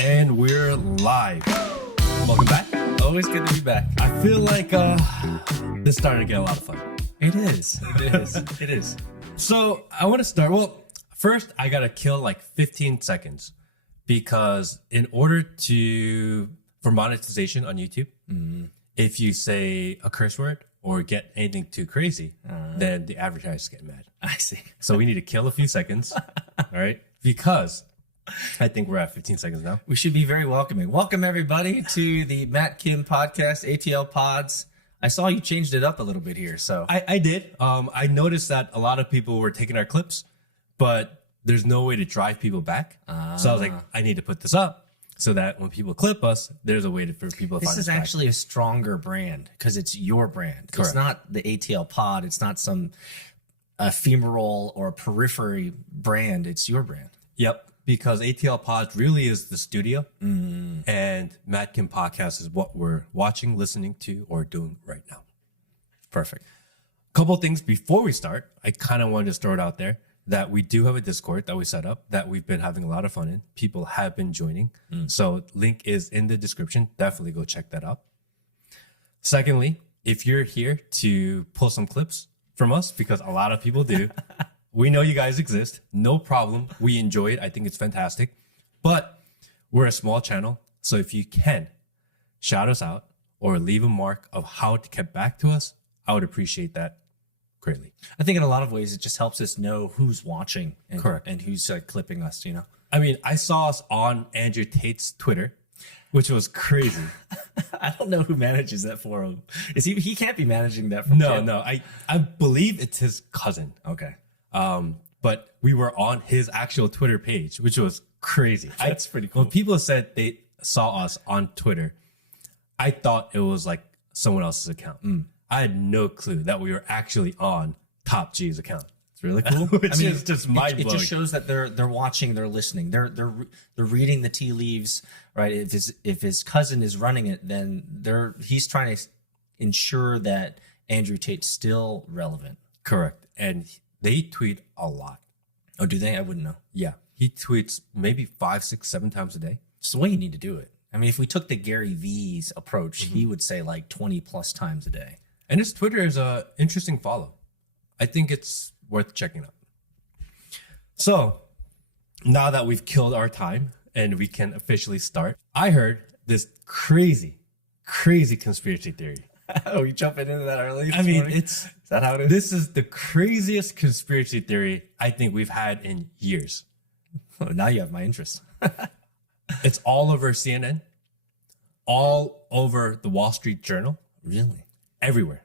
And we're live. Welcome back. Always good to be back. I feel like this is starting to get a lot of fun. It is. It is. It is. So I want to start. Well, first I gotta kill like 15 seconds because in order for monetization on YouTube, if you say a curse word or get anything too crazy, then the advertisers get mad. I see. So we need to kill a few seconds, all right? Because I think we're at 15 seconds now. We should be very welcoming. Welcome everybody to the Matt Kim podcast, ATL Pods. I saw you changed it up a little bit here, so I did. I noticed that a lot of people were taking our clips, but there's no way to drive people back. So I was like, I need to put this up so that when people clip us, there's a way for people to find us. This is actually a stronger brand because it's your brand. Correct. It's not the ATL Pod. It's not some ephemeral or periphery brand. It's your brand. Yep. Because ATL Pods really is the studio, and Matt Kim Podcast is what we're watching, listening to, or doing right now. Perfect. Couple things before we start. I kind of wanted to throw it out there that we do have a Discord that we set up that we've been having a lot of fun in. People have been joining. So link is in the description. Definitely go check that out. Secondly, if you're here to pull some clips from us, because a lot of people do, we know you guys exist. No problem. We enjoy it. I think it's fantastic. But we're a small channel. So if you can shout us out or leave a mark of how to get back to us, I would appreciate that greatly. I think in a lot of ways, it just helps us know who's watching and, Correct. and who's clipping us, you know? I mean, I saw us on Andrew Tate's Twitter, which was crazy. I don't know who manages that for him. Is he can't be managing that for him. No. I believe it's his cousin. Okay. But we were on his actual Twitter page, which was crazy. That's pretty cool. When people said they saw us on Twitter, I thought it was like someone else's account. I had no clue that we were actually on Top G's account. It's really cool. Which is just mind blowing. It just shows that they're watching, they're listening, they're reading the tea leaves, right? If his cousin is running it, then he's trying to ensure that Andrew Tate's still relevant. Correct. And they tweet a lot. Oh, do they? I wouldn't know. Yeah. He tweets maybe 5, 6, 7 times a day. It's the way you need to do it. I mean, if we took the Gary V's approach, he would say like 20 plus times a day. And his Twitter is a interesting follow. I think it's worth checking out. So now that we've killed our time and we can officially start, I heard this crazy conspiracy theory. Oh, you jumping into that early? I mean, morning? Is that how it is? This is the craziest conspiracy theory I think we've had in years. Oh, now you have my interest. It's all over CNN, all over the Wall Street Journal, Really? everywhere.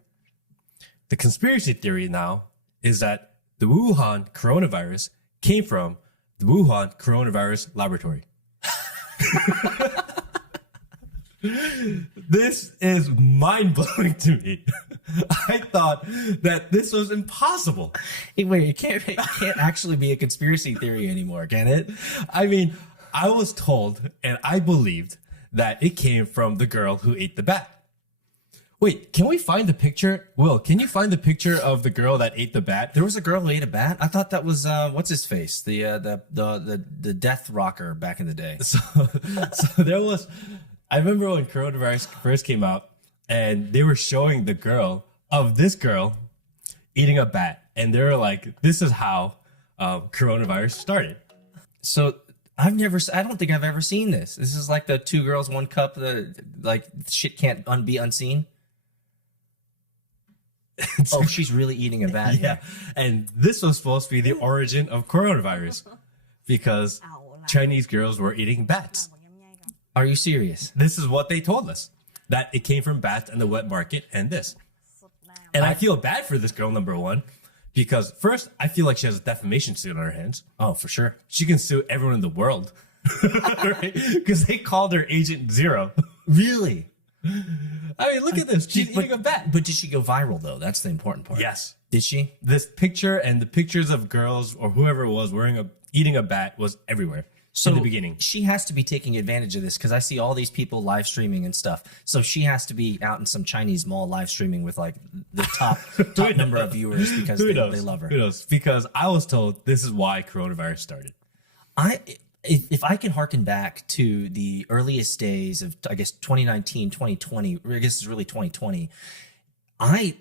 The conspiracy theory now is that the Wuhan coronavirus came from the Wuhan coronavirus laboratory. This is mind-blowing to me. I thought that this was impossible. Hey, wait, it can't actually be a conspiracy theory anymore, can it? I mean, I was told and I believed that it came from the girl who ate the bat. Wait, can we find the picture? Will, can you find the picture of the girl that ate the bat? There was a girl who ate a bat. I thought that was what's his face, the death rocker back in the day. So there was, I remember when coronavirus first came out and they were showing the girl of this girl eating a bat. And they were like, this is how coronavirus started. So I don't think I've ever seen this. This is like the 2 girls, 1 cup. The like shit can't be unseen. Oh, she's really eating a bat. Yeah. And this was supposed to be the origin of coronavirus because Chinese girls were eating bats. Are you serious? This is what they told us, that it came from bats and the wet market and this. And I feel bad for this girl, number one, because first, I feel like she has a defamation suit on her hands. Oh, for sure. She can sue everyone in the world. Right? Because they called her Agent Zero. Really? I mean, look at this. She's eating a bat. But did she go viral, though? That's the important part. Yes. Did she? This picture and the pictures of girls or whoever it was eating a bat was everywhere. So in the beginning, she has to be taking advantage of this because I see all these people live streaming and stuff. So she has to be out in some Chinese mall live streaming with like the top number of viewers because they love her. Who knows? Because I was told this is why coronavirus started. if I can harken back to the earliest days of, I guess, 2019, 2020, or I guess it's really 2020, I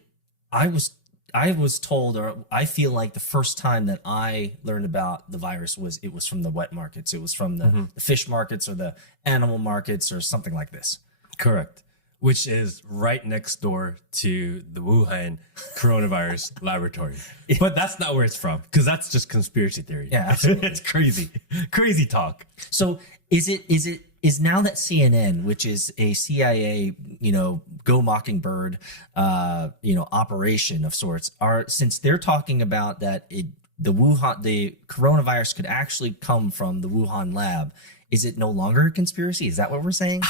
was told, or I feel like the first time that I learned about the virus was from the wet markets. It was from the fish markets or the animal markets or something like this. Correct. Which is right next door to the Wuhan coronavirus laboratory. But that's not where it's from, because that's just conspiracy theory. Yeah, absolutely. It's crazy talk. So is now that CNN, which is a CIA, Go Mockingbird, operation of sorts, since they're talking about that the coronavirus could actually come from the Wuhan lab, is it no longer a conspiracy? Is that what we're saying?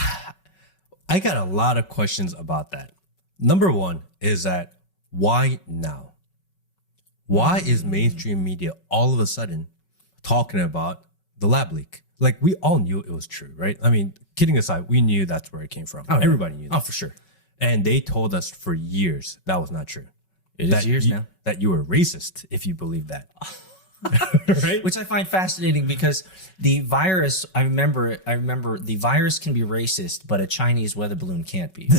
I got a lot of questions about that. Number one is that why now? Why is mainstream media all of a sudden talking about the lab leak? Like, we all knew it was true, right? I mean, kidding aside, we knew that's where it came from. Oh, everybody knew that. Oh, for sure. And they told us for years that was not true. It is years now. That you were racist if you believe that. Right? Which I find fascinating, because the virus, I remember the virus can be racist, but a Chinese weather balloon can't be.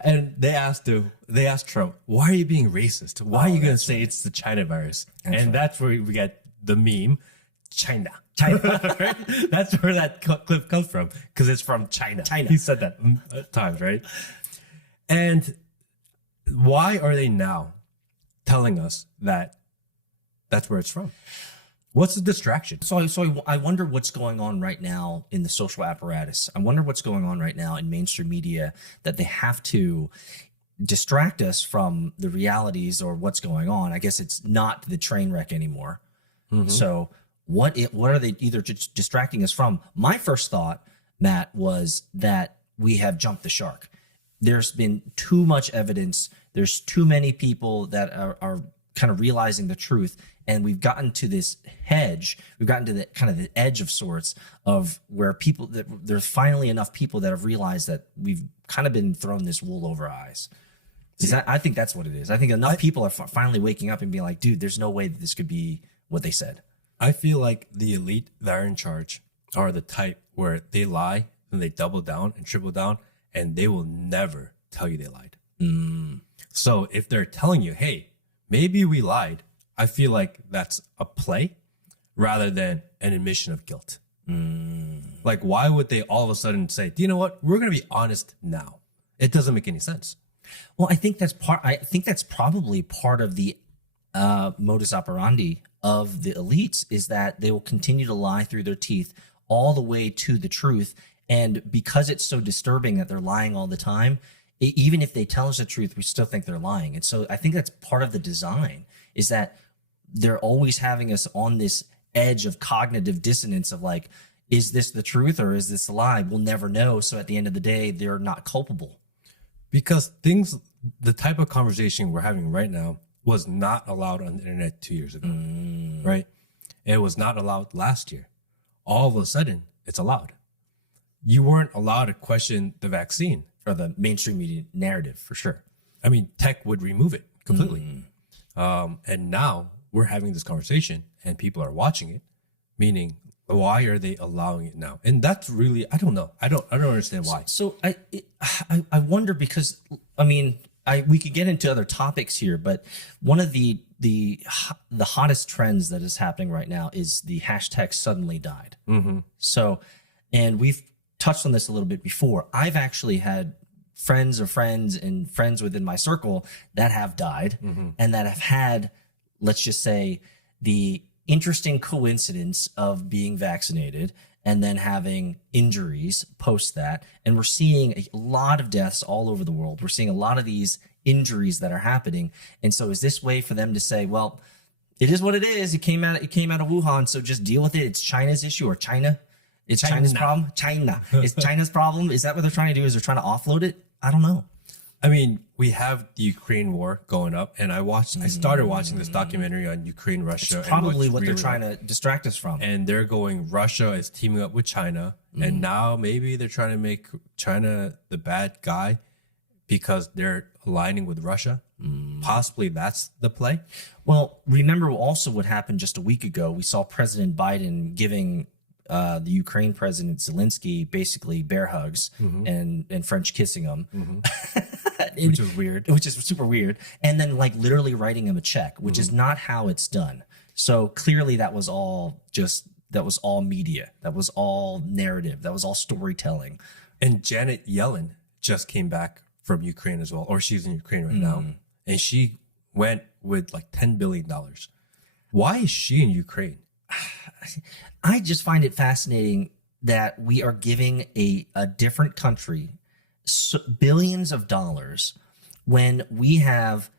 And they asked Trump, why are you being racist? Why are you going to say it's the China virus? That's where we get the meme, China. Right? That's where that clip comes from, because it's from China. He said that at times, right? And why are they now telling us that that's where it's from? What's the distraction? So I wonder what's going on right now in the social apparatus. I wonder what's going on right now in mainstream media, that they have to distract us from the realities or what's going on. I guess it's not the train wreck anymore. So what are they either just distracting us from? My first thought, Matt, was that we have jumped the shark. There's been too much evidence. There's too many people that are kind of realizing the truth. And we've gotten to this hedge. We've gotten to the kind of the edge of sorts of where there's finally enough people that have realized that we've kind of been thrown this wool over our eyes. I think that's what it is. I think enough people are finally waking up and being like, dude, there's no way that this could be what they said. I feel like the elite that are in charge are the type where they lie and they double down and triple down, and they will never tell you they lied. So if they're telling you, hey, maybe we lied, I feel like that's a play rather than an admission of guilt. Like, why would they all of a sudden say, do you know what? We're going to be honest now. It doesn't make any sense. Well, I think that's probably part of the modus operandi of the elites, is that they will continue to lie through their teeth all the way to the truth. And because it's so disturbing that they're lying all the time, even if they tell us the truth, we still think they're lying. And so I think that's part of the design, is that they're always having us on this edge of cognitive dissonance of like, is this the truth or is this a lie? We'll never know. So at the end of the day, they're not culpable. Because the type of conversation we're having right now was not allowed on the internet 2 years ago, right? It was not allowed last year. All of a sudden, it's allowed. You weren't allowed to question the vaccine. Or the mainstream media narrative, for sure. I mean, tech would remove it completely. And now we're having this conversation and people are watching it, meaning, why are they allowing it now? And that's really, I don't know. I don't understand why. So I wonder, because, I mean, we could get into other topics here, but one of the hottest trends that is happening right now is the hashtag suddenly died. So, and we've touched on this a little bit before. I've actually had friends and friends within my circle that have died and that have had, let's just say, the interesting coincidence of being vaccinated and then having injuries post that. And we're seeing a lot of deaths all over the world. We're seeing a lot of these injuries that are happening. And so is this way for them to say, well, it is what it is. It came out of Wuhan, so just deal with it. It's China's issue, or China. It's China's problem. It's China's problem. Is that what they're trying to do? Is they're trying to offload it? I don't know. I mean, we have the Ukraine war going up, and I started watching this documentary on Ukraine, Russia. It's probably what they're trying to distract us from. And they're going, Russia is teaming up with China, and now maybe they're trying to make China the bad guy because they're aligning with Russia. Possibly that's the play. Well, remember also what happened just a week ago. We saw President Biden giving the Ukraine President Zelensky basically bear hugs and French kissing him, Which is weird. which is super weird. And then like literally writing him a check, which is not how it's done. So clearly that was all media. That was all narrative. That was all storytelling. And Janet Yellen just came back from Ukraine as well, or she's in Ukraine right now. And she went with like $10 billion. Why is she in Ukraine? I just find it fascinating that we are giving a different country billions of dollars when we have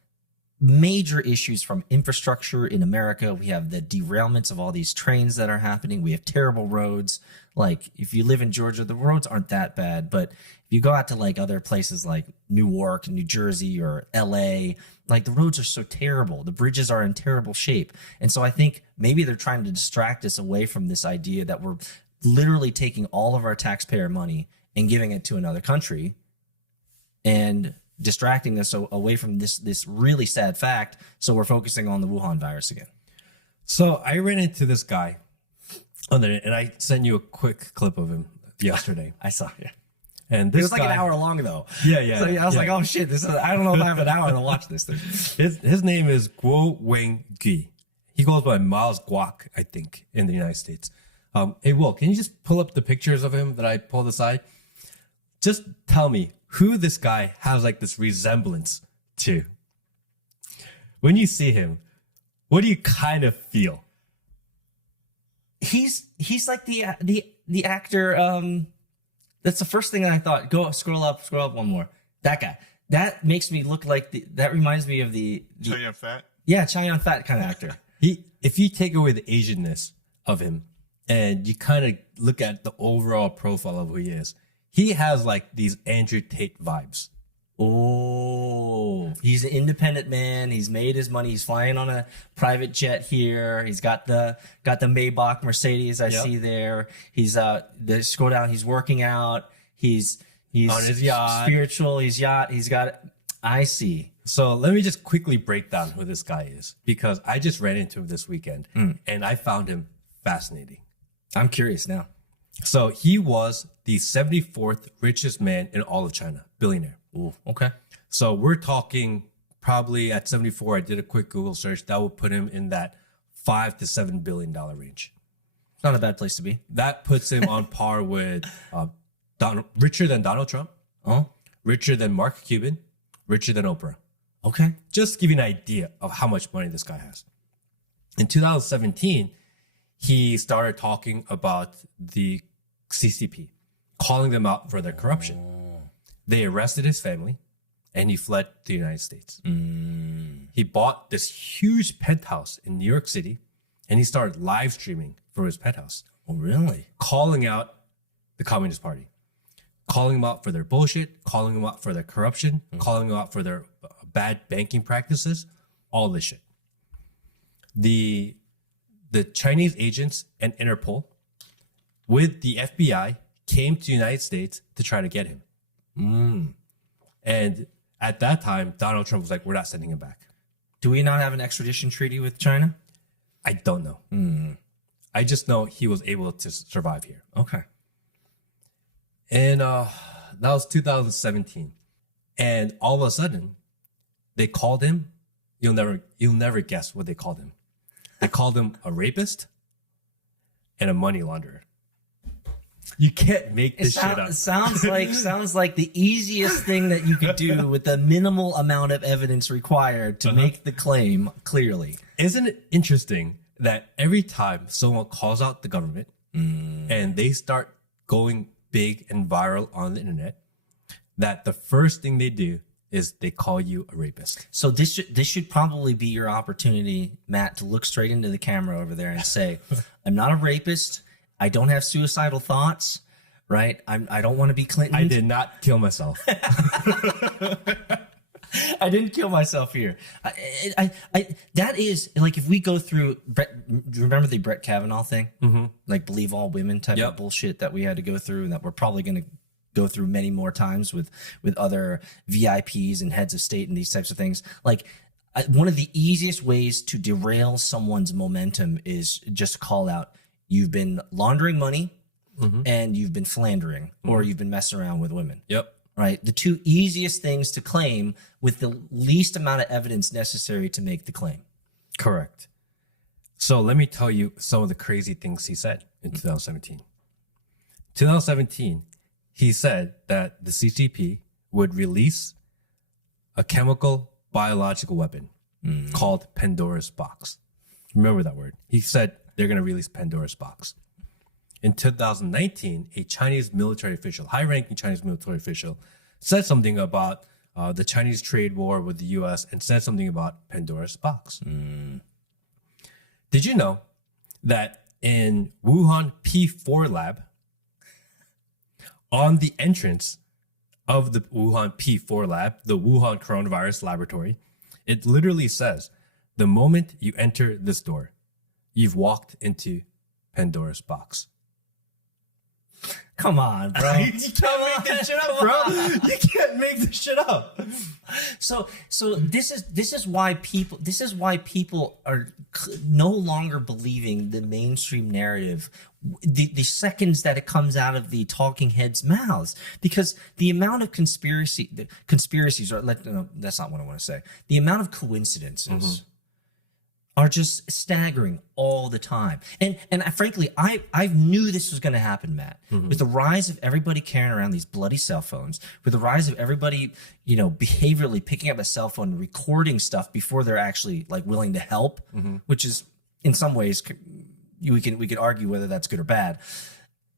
major issues from infrastructure in America. We have the derailments of all these trains that are happening. We have terrible roads. Like if you live in Georgia, the roads aren't that bad, but if you go out to like other places like Newark, New Jersey, or LA, like the roads are so terrible. The bridges are in terrible shape. And so I think maybe they're trying to distract us away from this idea that we're literally taking all of our taxpayer money and giving it to another country and distracting us away from this really sad fact. So we're focusing on the Wuhan virus again. So I ran into this guy on the, and I sent you a quick clip of him yesterday. I saw, yeah. And It this was like guy, an hour long though. Yeah. So I was like, oh shit, I don't know if I have an hour to watch this thing. His name is Guo Wang Gui. He goes by Miles Gawk, I think, in the United States. Hey, Will, can you just pull up the pictures of him that I pulled aside? Just tell me who this guy has like this resemblance to. When you see him, what do you kind of feel? He's like the actor. That's the first thing I thought. Go scroll up one more. That guy. That makes me look like that reminds me of the Chow Fat. Yeah, Chow Fat kind of actor. If you take away the Asianness of him and you kind of look at the overall profile of who he is, he has like these Andrew Tate vibes. Oh, he's an independent man. He's made his money. He's flying on a private jet here. He's got the Maybach Mercedes I see there. He's scroll down. He's working out. He's on his yacht. Spiritual. He's got. I see. So let me just quickly break down who this guy is, because I just ran into him this weekend and I found him fascinating. I'm curious now. So he was the 74th richest man in all of China, billionaire. Ooh, okay. So we're talking probably at 74. I did a quick Google search that would put him in that $5 to $7 billion range. It's not a bad place to be. That puts him on par with richer than Donald Trump, richer than Mark Cuban, richer than Oprah. Okay. Just to give you an idea of how much money this guy has. In 2017, he started talking about the CCP, calling them out for their corruption. They arrested his family and he fled to the United States. He bought this huge penthouse in New York City and he started live streaming from his penthouse. Oh, really? Calling out the Communist Party, calling them out for their bullshit, calling them out for their corruption, calling them out for their bad banking practices, all this shit. The Chinese agents and Interpol with the FBI came to the United States to try to get him. And at that time, Donald Trump was like, we're not sending him back. Do we not have an extradition treaty with China? I don't know. I just know he was able to survive here. Okay. And that was 2017. And all of a sudden, they called him. You'll never guess what they called him. They called him a rapist and a money launderer. You can't make this shit up. Sounds like the easiest thing that you could do with the minimal amount of evidence required to make the claim clearly. Isn't it interesting that every time someone calls out the government and they start going big and viral on the internet, that the first thing they do is they call you a rapist? So this should probably be your opportunity, Matt, to look straight into the camera over there and say, I'm not a rapist. I don't have suicidal thoughts, right? I don't want to be Clinton. I did not kill myself. I didn't kill myself here. That is like, if we go through remember the Brett Kavanaugh thing? Like believe all women type of bullshit that we had to go through and that we're probably going to go through many more times with other VIPs and heads of state and these types of things. Like, one of the easiest ways to derail someone's momentum is just call out, you've been laundering money and you've been philandering, or you've been messing around with women. Yep. Right? The two easiest things to claim with the least amount of evidence necessary to make the claim. Correct. So let me tell you some of the crazy things he said in 2017. 2017, he said that the CCP would release a chemical biological weapon called Pandora's box. Remember that word. He said they're going to release Pandora's box. In 2019, a Chinese military official, high-ranking Chinese military official, said something about the Chinese trade war with the U.S. and said something about Pandora's box. Did you know that in Wuhan P4 lab, on the entrance of the Wuhan P4 lab, the Wuhan coronavirus laboratory, it literally says, the moment you enter this door, you've walked into Pandora's box. Come on, bro. You can't make this shit up, bro. You can't make this shit up. So this is why people are no longer believing the mainstream narrative the seconds that it comes out of the talking heads' mouths, because the amount of conspiracies, or no, that's not what I want to say. The amount of coincidences are just staggering all the time. And frankly, I knew this was going to happen, Matt. With the rise of everybody carrying around these bloody cell phones, with the rise of everybody, behaviorally picking up a cell phone and recording stuff before they're actually like willing to help, which is in some ways we could argue whether that's good or bad.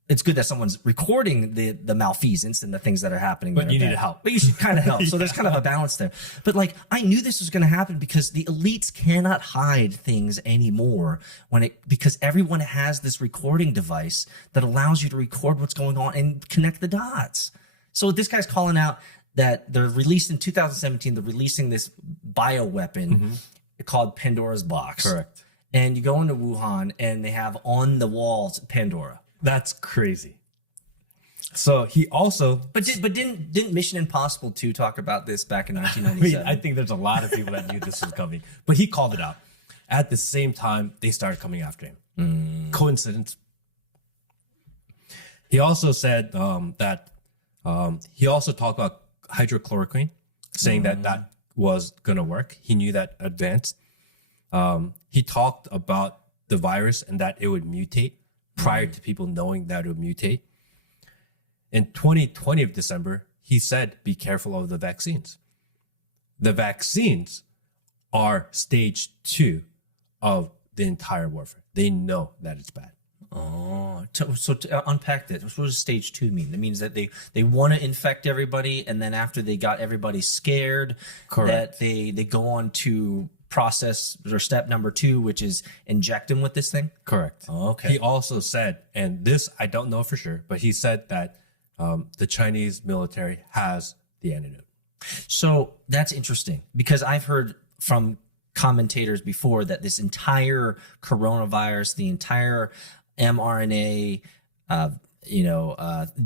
It's good that someone's recording the malfeasance and the things that are happening. But you need to help. But you should kind of help. So there's kind of a balance there. But like, I knew this was going to happen because the elites cannot hide things anymore because everyone has this recording device that allows you to record what's going on and connect the dots. So this guy's calling out that they're released in 2017. They're releasing this bioweapon called Pandora's box. Correct. And you go into Wuhan and they have on the walls Pandora. That's crazy. So he also, but didn't Mission Impossible 2 talk about this back in 1997? I think there's a lot of people that knew this was coming, but he called it out. At the same time, they started coming after him. Coincidence? He also said that he also talked about hydrochloroquine, saying that was gonna work. He knew that advanced. He talked about the virus and that it would mutate prior to people knowing that it would mutate. In 2020 of December, he said, be careful of the vaccines. The vaccines are stage 2 of the entire warfare. They know that it's bad. Oh, so to unpack that, what does stage 2 mean? That means that they want to infect everybody, and then after they got everybody scared, Correct. that they go on to process or step number 2, which is inject them with this thing. Correct. Oh, okay. He also said, and this I don't know for sure, but he said that the Chinese military has the antidote. So that's interesting, because I've heard from commentators before that this entire coronavirus, the entire mRNA,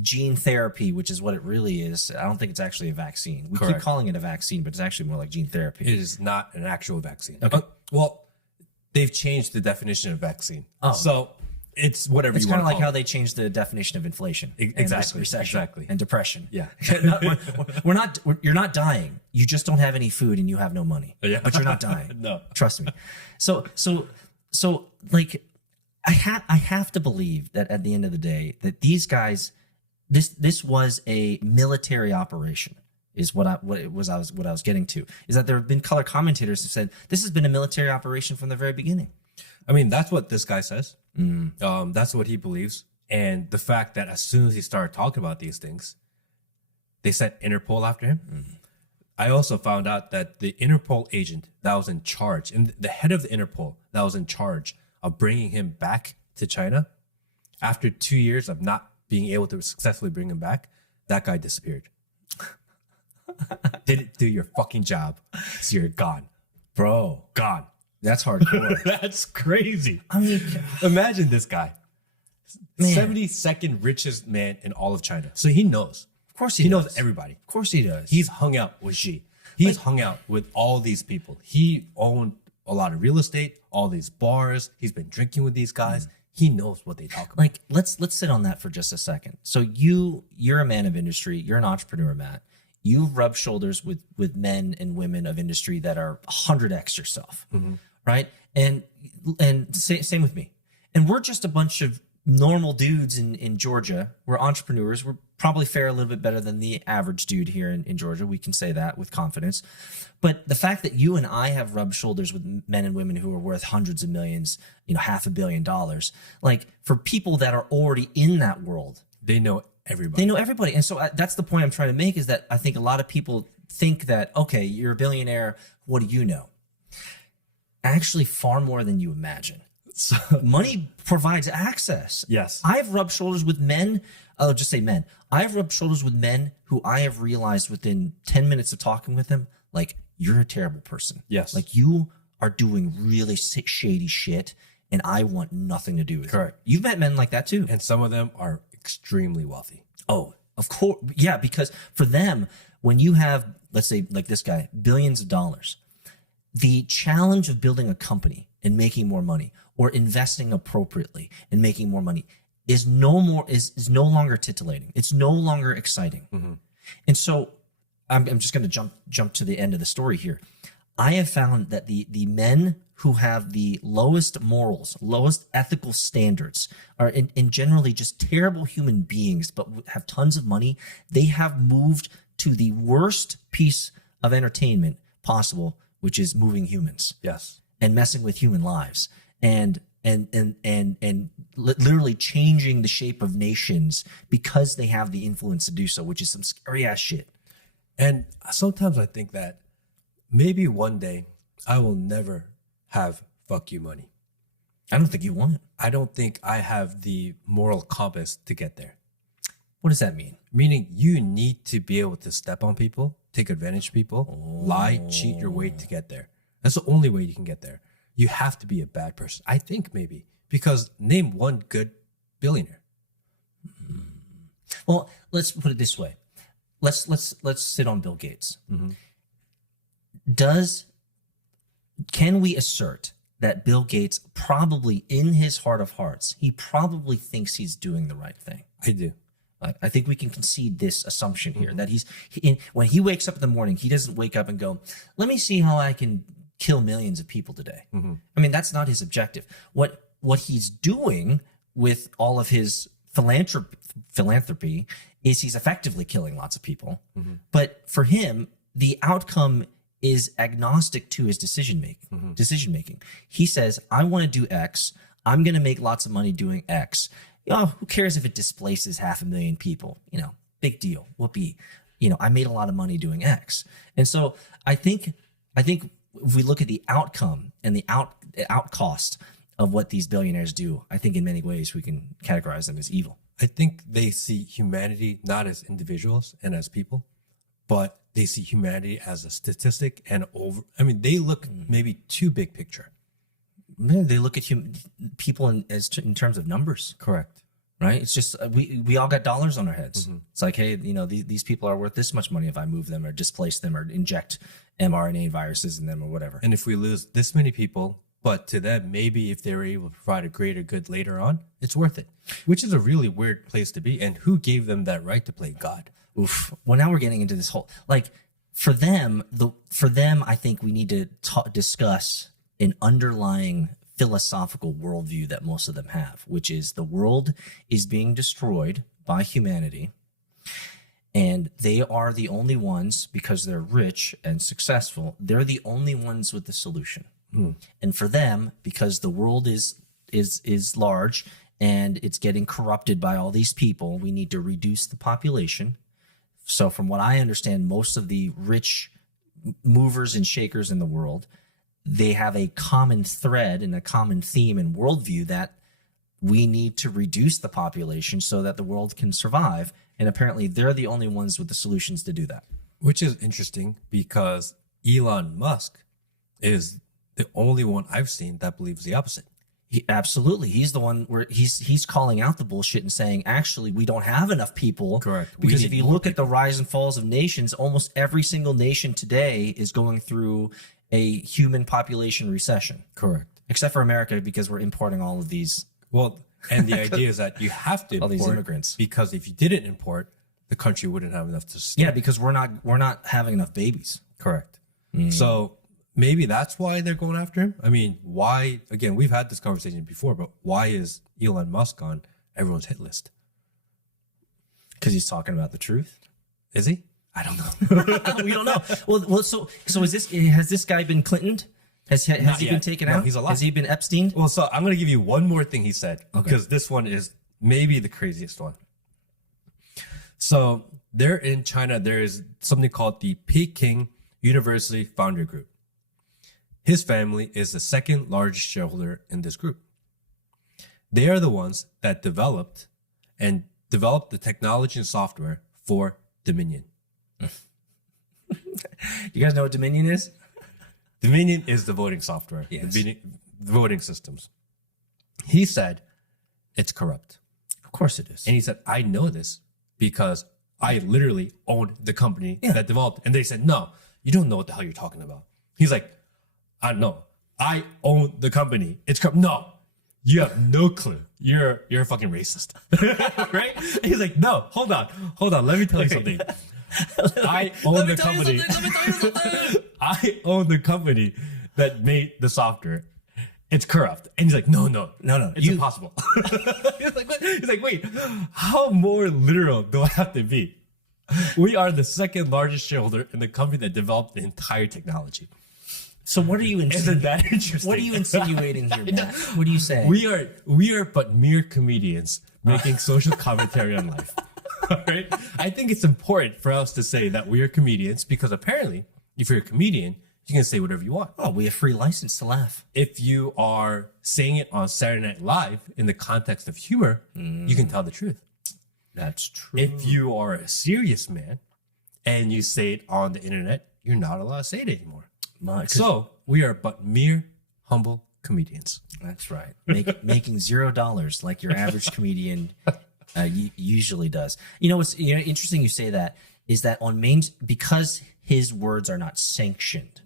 gene therapy, which is what it really is. I don't think it's actually a vaccine. We keep calling it a vaccine, but it's actually more like gene therapy. It is not an actual vaccine. Okay. Well, they've changed the definition of vaccine. Oh. So it's whatever It's you want to kind of like call how it. they changed the definition of inflation. Exactly. And recession Exactly. and depression. Yeah. You're not dying. You just don't have any food and you have no money. Yeah. But you're not dying. No. Trust me. So like, I have to believe that at the end of the day that these guys, this was a military operation, is what I was getting to, is that there have been color commentators who said this has been a military operation from the very beginning. I mean, that's what this guy says. That's what he believes. And the fact that as soon as he started talking about these things, they sent Interpol after him. I also found out that the Interpol agent that was in charge, and the head of the Interpol that was in charge of bringing him back to China, after 2 years of not being able to successfully bring him back, that guy disappeared. Didn't do your fucking job, so you're gone. Bro, Gone. that's hardcore. That's crazy. I mean, Imagine this guy. Man. 72nd richest man in all of China. So he knows. Of course He knows everybody. Of course he does. He's hung out with Xi. He's hung out with all these people. He owned a lot of real estate, all these bars. He's been drinking with these guys. He knows what they talk about. Like, let's sit on that for just a second. So you're a man of industry. You're an entrepreneur, Matt. You've rubbed shoulders with men and women of industry that are 100x yourself, right? And same with me. And we're just a bunch of normal dudes in Georgia. We're entrepreneurs. We're probably fare a little bit better than the average dude here in Georgia. We can say that with confidence. But the fact that you and I have rubbed shoulders with men and women who are worth hundreds of millions, $500 million, like, for people that are already in that world, They know everybody. they know everybody. And so that's the point I'm trying to make, is that I think a lot of people think that, okay, you're a billionaire. What do you know? Actually, far more than you imagine. So, Money provides access. yes. I've rubbed shoulders with men. I'll just say men. I've rubbed shoulders with men who I have realized within 10 minutes of talking with them, like, you're a terrible person. Yes. Like, you are doing really shady shit, and I want nothing to do with it. Correct. You've met men like that too. And some of them are extremely wealthy. Oh, of course. Yeah, because for them, when you have, let's say, like this guy, billions of dollars, the challenge of building a company and making more money, or investing appropriately and making more money, is no longer titillating. It's no longer exciting. And so I'm just going to jump to the end of the story here. I have found that the men who have the lowest morals, lowest ethical standards, are in generally just terrible human beings, but have tons of money. They have moved to the worst piece of entertainment possible, which is moving humans Yes. and messing with human lives, and literally changing the shape of nations because they have the influence to do so, which is some scary ass shit. And sometimes I think that maybe one day I will never have fuck you money. I don't think you want it. I don't think I have the moral compass to get there. What does that mean? Meaning you need to be able to step on people, take advantage of people, lie, cheat your way to get there. That's the only way you can get there. You have to be a bad person. I think maybe, because name one good billionaire. Well, let's put it this way. Let's sit on Bill Gates. Can we assert that Bill Gates probably, in his heart of hearts, he probably thinks he's doing the right thing? I do. I think we can concede this assumption here, that when he wakes up in the morning, he doesn't wake up and go, let me see how I can kill millions of people today. I mean, that's not his objective. What he's doing with all of his philanthropy is he's effectively killing lots of people. But for him, the outcome is agnostic to his decision making. He says, I want to do X. I'm going to make lots of money doing X. Who cares if it displaces 500,000 people? Big deal. Whoopee. I made a lot of money doing X. And so I think if we look at the outcome and the out cost of what these billionaires do, I think in many ways we can categorize them as evil. I think they see humanity not as individuals and as people, but they see humanity as a statistic and they look maybe too big picture. They look at people in terms of numbers. Correct. Right? It's just we all got dollars on our heads. It's like, hey, these people are worth this much money if I move them or displace them or inject mRNA viruses in them or whatever. And if we lose this many people, but to them, maybe if they were able to provide a greater good later on, it's worth it, which is a really weird place to be. And who gave them that right to play God? Oof. Well, now we're getting into this whole, like, for them, I think we need to discuss an underlying philosophical worldview that most of them have, which is the world is being destroyed by humanity, and they are the only ones, because they're rich and successful, they're the only ones with the solution. And for them, because the world is large and it's getting corrupted by all these people, we need to reduce the population. So from what I understand, most of the rich movers and shakers in the world, they have a common thread and a common theme and worldview that we need to reduce the population so that the world can survive. And apparently they're the only ones with the solutions to do that. Which is interesting because Elon Musk is the only one I've seen that believes the opposite. Absolutely. He's the one where he's calling out the bullshit and saying, actually, we don't have enough people. Correct. Because if you look at the rise and falls of nations, almost every single nation today is going through a human population recession. Correct. Except for America, because we're importing all of these. Well, and the idea is that you have to all import these immigrants, because if you didn't import, the country wouldn't have enough to sustain. Yeah, because we're not having enough babies. Correct. So maybe that's why they're going after him. I mean, why? Again, we've had this conversation before, but why is Elon Musk on everyone's hit list? Because he's talking about the truth. Is he? I don't know. We don't know. Well, so has this guy been Clintoned? Has he been taken out? He's alive. Has he been Epsteined? Well, so I'm going to give you one more thing he said, because this one is maybe the craziest one. So there in China, there is something called the Peking University Founder Group. His family is the second largest shareholder in this group. They are the ones that developed the technology and software for Dominion. You guys know what Dominion is? Dominion is the voting software, Yes. the voting systems. He said it's corrupt. Of course it is. And he said, I know this because I literally owned the company that developed it. And they said, no, you don't know what the hell you're talking about. He's like, I know. I own the company. It's corrupt. No, you have no clue. You're a fucking racist. Right? And he's like, no, hold on. Let me tell you something. I own the company. I own the company that made the software. It's corrupt. And he's like, no. It's impossible. He's like, wait, how more literal do I have to be? We are the second largest shareholder in the company that developed the entire technology. So what are you Isn't that interesting? What are you insinuating here, Matt? What are you saying? We are but mere comedians making social commentary on life. All right? I think it's important for us to say that we are comedians because apparently, if you're a comedian, you can say whatever you want. Oh, we have free license to laugh. If you are saying it on Saturday Night Live in the context of humor, you can tell the truth. That's true. If you are a serious man and you say it on the internet, you're not allowed to say it anymore. So we are but mere humble comedians. That's right. Making $0 like your average comedian usually does. You know what's interesting you say that is that because his words are not sanctioned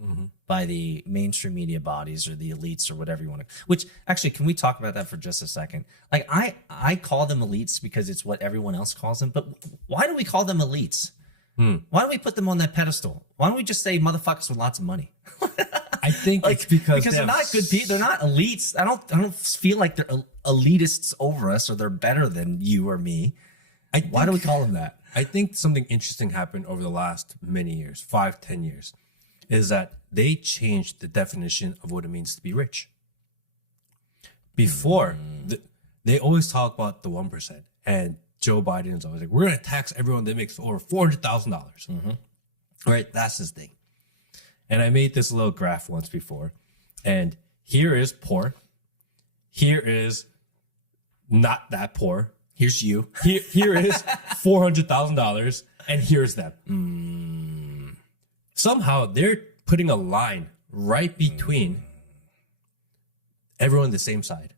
by the mainstream media bodies or the elites or whatever you want to, which actually, can we talk about that for just a second? Like I call them elites because it's what everyone else calls them, but why do we call them elites? Why don't we put them on that pedestal? Why don't we just say motherfuckers with lots of money? I think it's because they're not good people. They're not elites. I don't feel like they're elitists over us or they're better than you or me. Why do we call them that? I think something interesting happened over the last many years, 5-10 years, is that they changed the definition of what it means to be rich. Before, they always talk about the 1%, and Joe Biden is always like, we're going to tax everyone that makes over $400,000. Right? That's his thing. And I made this little graph once before, and here is poor. Here is not that poor. Here's you. Here is $400,000, and here's them. Somehow they're putting a line right between everyone on the same side,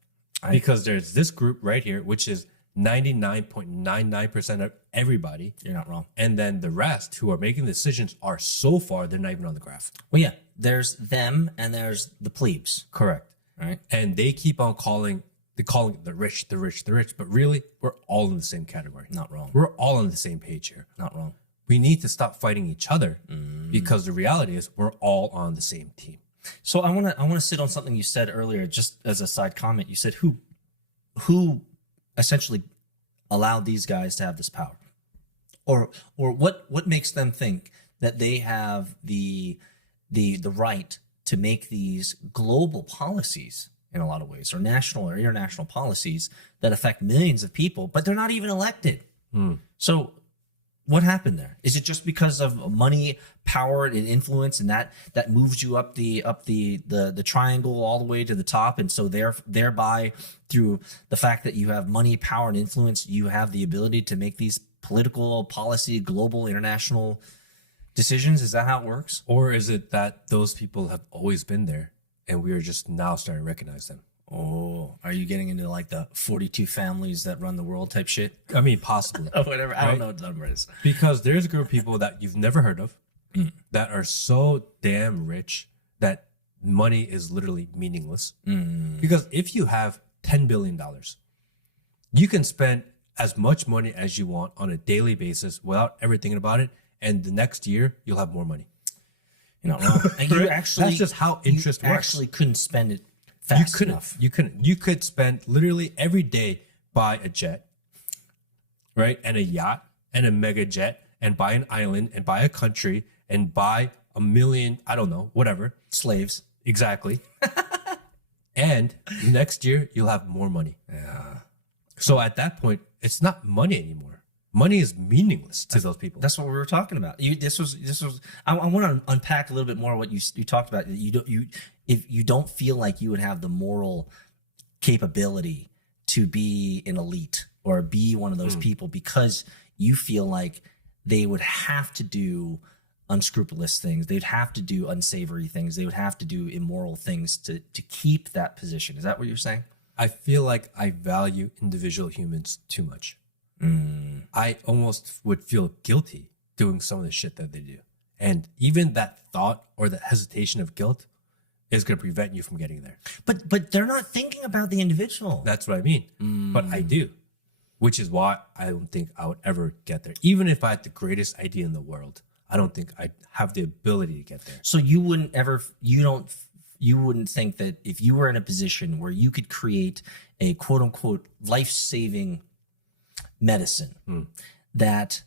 because there's this group right here, which is 99.99% of everybody. You're not wrong. And then the rest who are making decisions are so far they're not even on the graph. Well, yeah, there's them and there's the plebes. Correct. Right. And they keep on calling the rich, but really we're all in the same category. Not wrong. We're all on the same page here. Not wrong. We need to stop fighting each other because the reality is we're all on the same team. So I want to sit on something you said earlier, just as a side comment. You said who essentially allowed these guys to have this power, or what makes them think that they have the right to make these global policies in a lot of ways, or national or international policies that affect millions of people, but they're not even elected. So what happened there? Is it just because of money, power, and influence, and that moves you up the triangle all the way to the top, and so thereby through the fact that you have money, power, and influence, you have the ability to make these political, policy, global, international decisions? Is that how it works? Or is it that those people have always been there and we are just now starting to recognize them? Oh, are you getting into like the 42 families that run the world type shit? I mean, possibly. Or whatever. I don't know what the number is. Because there's a group of people that you've never heard of that are so damn rich that money is literally meaningless. Because if you have $10 billion, you can spend as much money as you want on a daily basis without ever thinking about it. And the next year, you'll have more money. You know, and you actually, that's just how interest works. Actually couldn't spend it fast enough. You couldn't. You could spend literally every day buy a jet, right? And a yacht and a mega jet and buy an island and buy a country and buy a million, I don't know, whatever. Slaves. Exactly. And next year you'll have more money. Yeah. So at that point, it's not money anymore. Money is meaningless to those people. That's what we were talking about. This was. I want to unpack a little bit more what you talked about. If you don't feel like you would have the moral capability to be an elite or be one of those people because you feel like they would have to do unscrupulous things, they'd have to do unsavory things, they would have to do immoral things to keep that position. Is that what you're saying? I feel like I value individual humans too much. I almost would feel guilty doing some of the shit that they do. And even that thought or that hesitation of guilt is going to prevent you from getting there. But they're not thinking about the individual. That's what I mean. But I do, which is why I don't think I would ever get there. Even if I had the greatest idea in the world, I don't think I'd have the ability to get there. So you wouldn't think that if you were in a position where you could create a quote unquote life-saving medicine that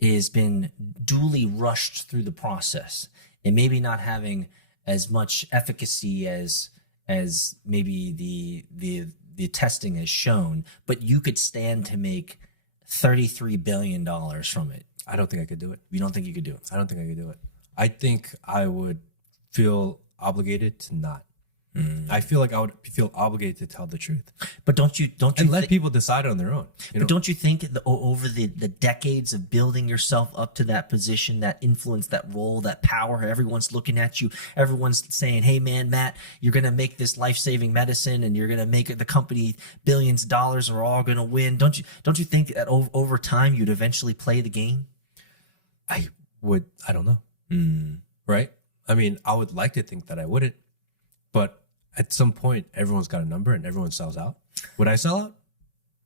has been duly rushed through the process and maybe not having as much efficacy as maybe the testing has shown, but you could stand to make $33 billion from it. I don't think I could do it. You don't think you could do it? I don't think I could do it. I think I would feel obligated to not. I feel like I would feel obligated to tell the truth. But don't you let people decide on their own. But don't you think over the decades of building yourself up to that position, that influence, that role, that power, everyone's looking at you, everyone's saying, hey man, Matt, you're going to make this life-saving medicine and you're going to make the company billions of dollars, are all going to win. Don't you think that over time you'd eventually play the game? I would. I don't know. Right? I mean, I would like to think that I wouldn't, but at some point, everyone's got a number and everyone sells out. Would I sell out?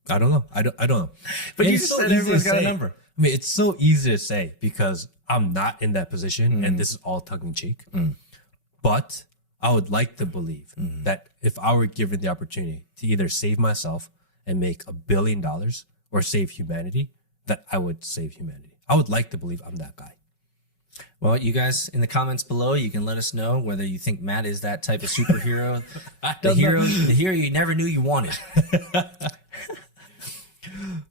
I don't know. I don't know. But you just said everyone's got a number. I mean, it's so easy to say because I'm not in that position and this is all tongue in cheek. But I would like to believe that if I were given the opportunity to either save myself and make $1 billion or save humanity, that I would save humanity. I would like to believe I'm that guy. Well, you guys in the comments below, you can let us know whether you think Matt is that type of superhero, the hero you never knew you wanted.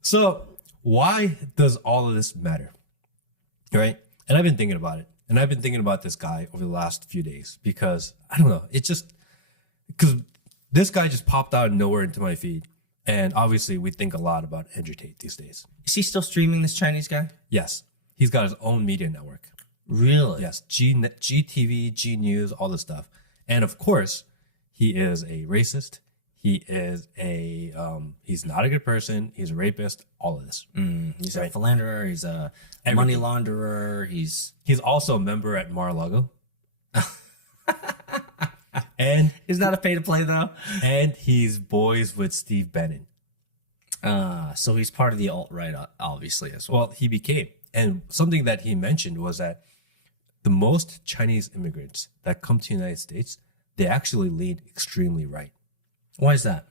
So why does all of this matter? Right? And I've been thinking about it. And I've been thinking about this guy over the last few days because I don't know. Because this guy just popped out of nowhere into my feed. And obviously we think a lot about Andrew Tate these days. Is he still streaming, this Chinese guy? Yes. He's got his own media network. Really? Yes. GTV, G News, all this stuff. And of course, he is a racist. He is he's not a good person. He's a rapist. All of this. He's a philanderer. He's a money launderer. He's also a member at Mar-a-Lago. And isn't that a pay to play though? And he's boys with Steve Bannon. So he's part of the alt-right, obviously, as well. Well, he became. And something that he mentioned was that the most Chinese immigrants that come to the United States, they actually lean extremely right. Why is that?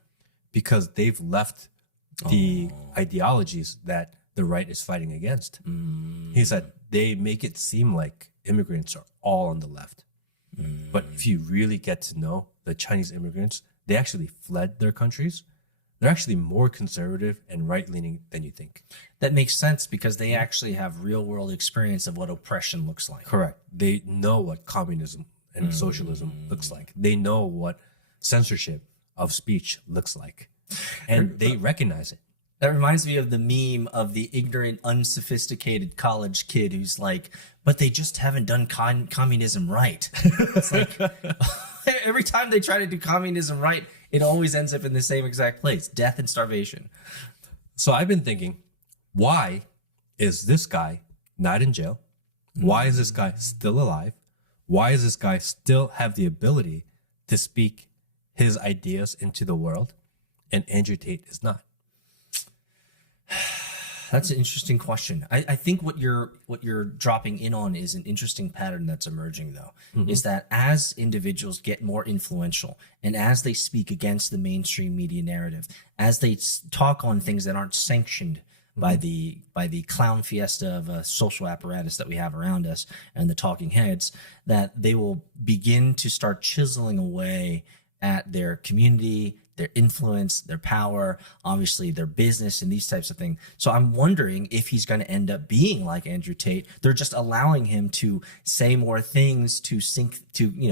Because they've left the ideologies that the right is fighting against. He said they make it seem like immigrants are all on the left. But if you really get to know the Chinese immigrants, they actually fled their countries. They're actually more conservative and right-leaning than you think. That makes sense because they actually have real-world experience of what oppression looks like. Correct. They know what communism and socialism looks like. They know what censorship of speech looks like. And they recognize it. That reminds me of the meme of the ignorant, unsophisticated college kid who's like, but they just haven't done communism right. It's like every time they try to do communism right, It always ends up in the same exact place: death and starvation. So I've been thinking, why is this guy not in jail? Why is this guy still alive? Why does this guy still have the ability to speak his ideas into the world, and Andrew Tate is not? That's an interesting question. I think what you're dropping in on is an interesting pattern that's emerging, though, is that as individuals get more influential and as they speak against the mainstream media narrative, as they talk on things that aren't sanctioned by the clown fiesta of a social apparatus that we have around us and the talking heads, that they will begin to start chiseling away at their community, their influence, their power, obviously their business, and these types of things. So I'm wondering if he's going to end up being like Andrew Tate. They're just allowing him to say more things to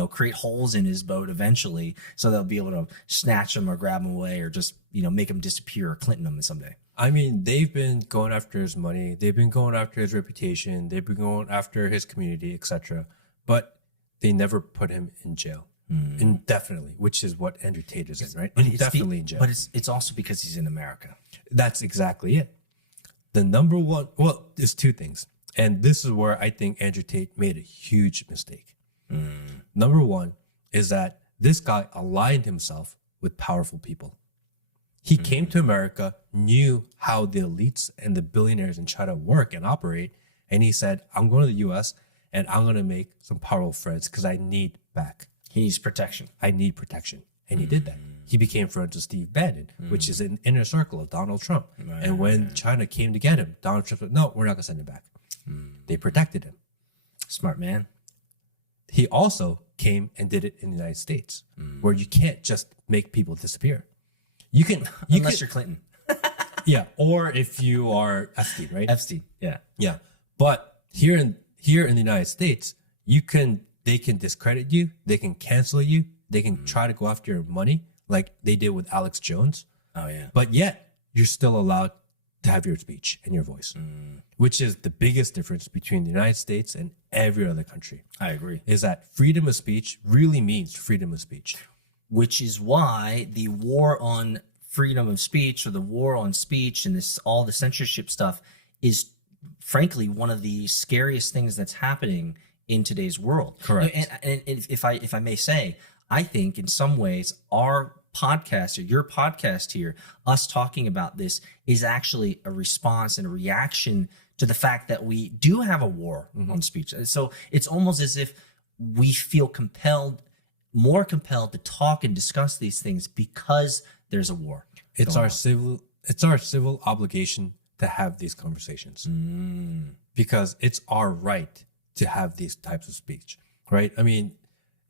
create holes in his boat eventually, so they'll be able to snatch him or grab him away or just, make him disappear or Clinton him someday. I mean, they've been going after his money. They've been going after his reputation. They've been going after his community, etc. But they never put him in jail. Indefinitely, which is what Andrew Tate is in, right? Indefinitely in jail. But it's also because he's in America. That's exactly it. The number one, well, there's two things. And this is where I think Andrew Tate made a huge mistake. Number one is that this guy aligned himself with powerful people. He came to America, knew how the elites and the billionaires in China work and operate. And he said, I'm going to the US and I'm going to make some powerful friends because I need back. He needs protection. I need protection. And he did that. He became friends with Steve Bannon, which is an inner circle of Donald Trump. And when China came to get him, Donald Trump said, no, we're not going to send him back. They protected him. Smart man. He also came and did it in the United States, where you can't just make people disappear. You can, unless you're Clinton. Yeah, or if you are Epstein, right? Epstein, yeah. Yeah. But here in the United States, they can discredit you, they can cancel you, they can try to go after your money like they did with Alex Jones. Oh yeah. But yet you're still allowed to have your speech and your voice, which is the biggest difference between the United States and every other country. I agree. Is that freedom of speech really means freedom of speech. Which is why the war on freedom of speech, or the war on speech and all the censorship stuff, is frankly one of the scariest things that's happening in today's world. Correct. And if I may say, I think in some ways our podcast, or your podcast here, us talking about this, is actually a response and a reaction to the fact that we do have a war on speech. So it's almost as if we feel more compelled to talk and discuss these things because there's a war. It's our civil obligation to have these conversations because it's our right to have these types of speech, right? I mean,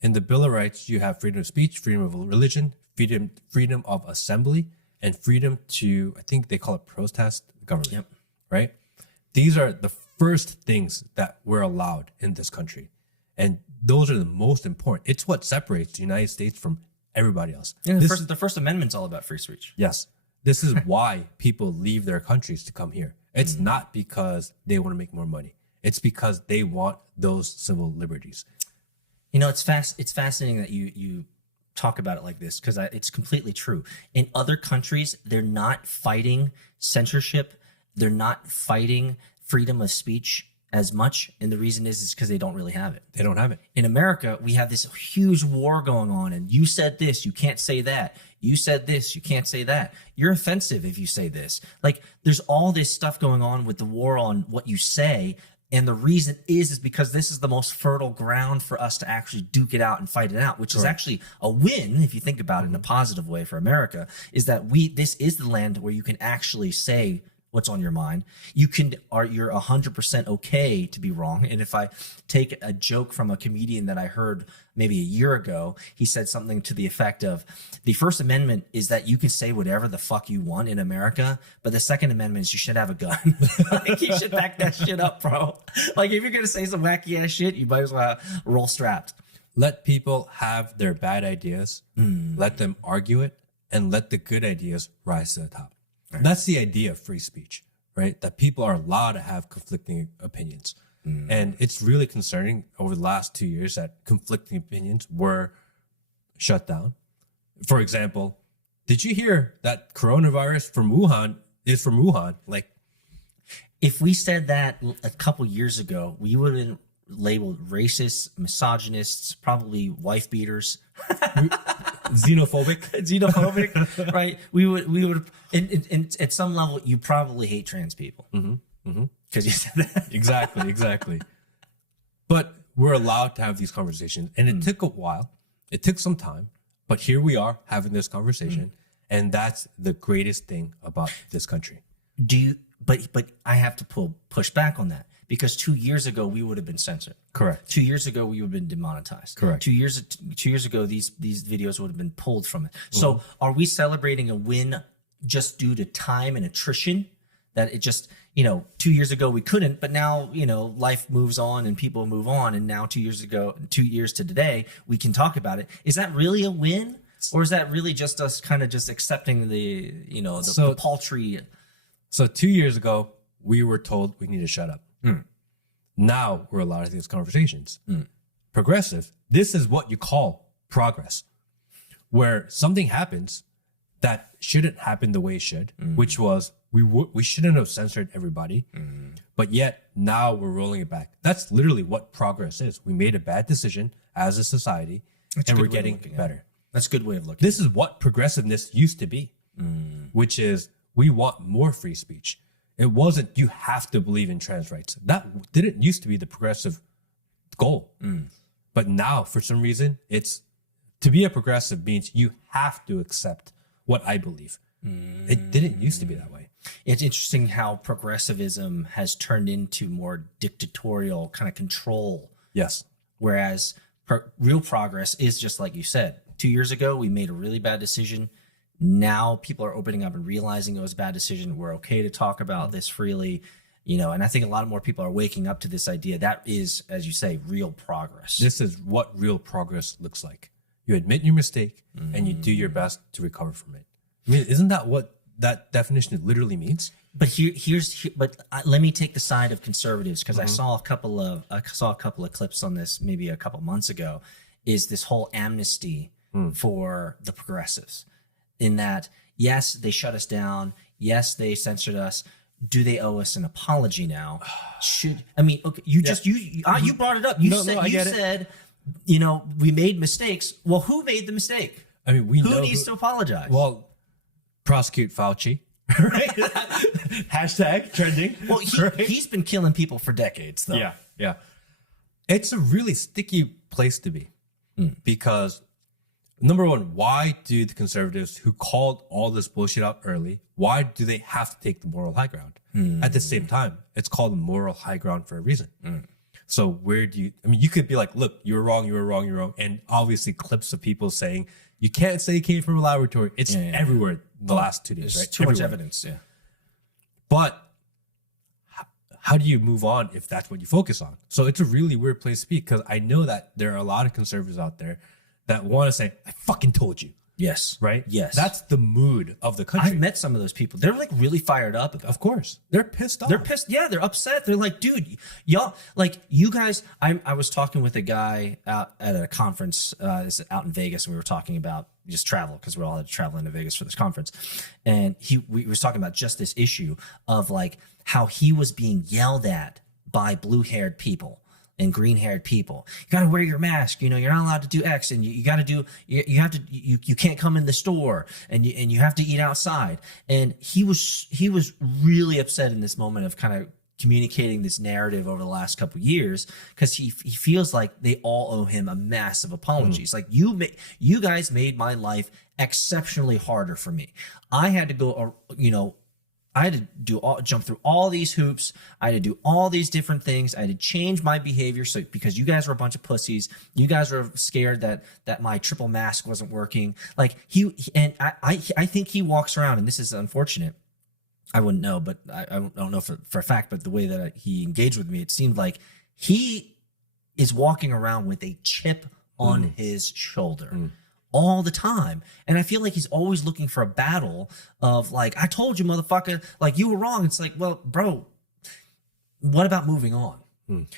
in the Bill of Rights, you have freedom of speech, freedom of religion, freedom of assembly, and freedom to, I think they call it protest government, right? These are the first things that we're allowed in this country. And those are the most important. It's what separates the United States from everybody else. Yeah, the First Amendment's all about free speech. Yes. This is why people leave their countries to come here. It's not because they want to make more money. It's because they want those civil liberties. It's fascinating that you talk about it like this, because it's completely true. In other countries, they're not fighting censorship. They're not fighting freedom of speech as much. And the reason is because they don't really have it. They don't have it. In America, we have this huge war going on, and you said this, you can't say that. You said this, you can't say that. You're offensive if you say this. Like, there's all this stuff going on with the war on what you say. And the reason is because this is the most fertile ground for us to actually duke it out and fight it out, which is actually a win, if you think about it in a positive way for America, is that this is the land where you can actually say what's on your mind. You're 100% okay to be wrong. And if I take a joke from a comedian that I heard maybe a year ago, he said something to the effect of, the First Amendment is that you can say whatever the fuck you want in America, but the Second Amendment is you should have a gun. Like, you should back that shit up, bro. Like, if you're going to say some wacky ass shit, you might as well roll strapped. Let people have their bad ideas, let them argue it, and let the good ideas rise to the top. Right. That's the idea of free speech, right? That people are allowed to have conflicting opinions. And it's really concerning over the last 2 years that conflicting opinions were shut down. For example, did you hear that coronavirus from Wuhan is from Wuhan? Like, if we said that a couple years ago, we would have been labeled racist, misogynists, probably wife beaters, xenophobic, right? We would, and at some level, you probably hate trans people because you said that. Exactly. But we're allowed to have these conversations, and it took a while. It took some time, but here we are having this conversation, and that's the greatest thing about this country. But I have to push back on that, because 2 years ago we would have been censored. Correct. 2 years ago we would have been demonetized. Correct. 2 years ago these videos would have been pulled from it. So are we celebrating a win just due to time and attrition? That it just, 2 years ago we couldn't, but now, life moves on and people move on, and now 2 years to today we can talk about it. Is that really a win, or is that really just us kind of just accepting the paltry? So 2 years ago we were told we need to shut up. Now we're allowed to have these conversations. Progressive, this is what you call progress, where something happens that shouldn't happen the way it should, which was we shouldn't have censored everybody, but yet now we're rolling it back. That's literally what progress is. We made a bad decision as a society, and we're getting better. That's a good way of looking. This is what progressiveness used to be, which is we want more free speech. It wasn't you have to believe in trans rights. That didn't used to be the progressive goal. But now, for some reason, it's to be a progressive means you have to accept what I believe. It didn't used to be that way. It's interesting how progressivism has turned into more dictatorial kind of control. Yes. Whereas real progress is just like you said. 2 years ago, we made a really bad decision. Now people are opening up and realizing it was a bad decision. We're okay to talk about this freely, and I think a lot more people are waking up to this idea. That is, as you say, real progress. This is what real progress looks like. You admit your mistake and you do your best to recover from it. I mean, isn't that what that definition literally means? But let me take the side of conservatives, because I saw a couple of clips on this maybe a couple months ago. Is this whole amnesty for the progressives? In that, yes, they shut us down. Yes, they censored us. Do they owe us an apology now? Okay, you brought it up. You said, we made mistakes. Well, who made the mistake? I mean, who needs to apologize? Well, prosecute Fauci. Right? Hashtag trending. Well, he's been killing people for decades, though. Yeah. It's a really sticky place to be because, number one, why do the conservatives who called all this bullshit out early, why do they have to take the moral high ground? At the same time, it's called moral high ground for a reason. So where do you could be like, look, you're wrong. And obviously clips of people saying, you can't say it came from a laboratory. It's everywhere the last 2 days, right? Too much evidence, yeah. But how do you move on if that's what you focus on? So it's a really weird place to be, because I know that there are a lot of conservatives out there that want to say, I fucking told you. Yes. Right? Yes. That's the mood of the country. I've met some of those people. They're like really fired up about it. Of course. They're pissed off. They're pissed. Yeah, they're upset. They're like, dude, y'all, like, you guys, I was talking with a guy out at a conference out in Vegas, and we were talking about just travel, because we all had to travel into Vegas for this conference. And we was talking about just this issue of like how he was being yelled at by blue-haired people and green-haired people. You got to wear your mask. You're not allowed to do X, and you got to do. You can't come in the store, and you have to eat outside. And he was really upset in this moment of kind of communicating this narrative over the last couple of years, because he feels like they all owe him a massive apology. It's like, you guys made my life exceptionally harder for me. I had to go, I had to jump through all these hoops. I had to do all these different things. I had to change my behavior because you guys were a bunch of pussies. You guys were scared that my triple mask wasn't working. Like I think he walks around, and this is unfortunate. I wouldn't know, but I don't know for a fact, but the way that he engaged with me, it seemed like he is walking around with a chip on his shoulder all the time. And I feel like he's always looking for a battle of like, I told you, motherfucker, like, you were wrong. It's like, well, bro, what about moving on?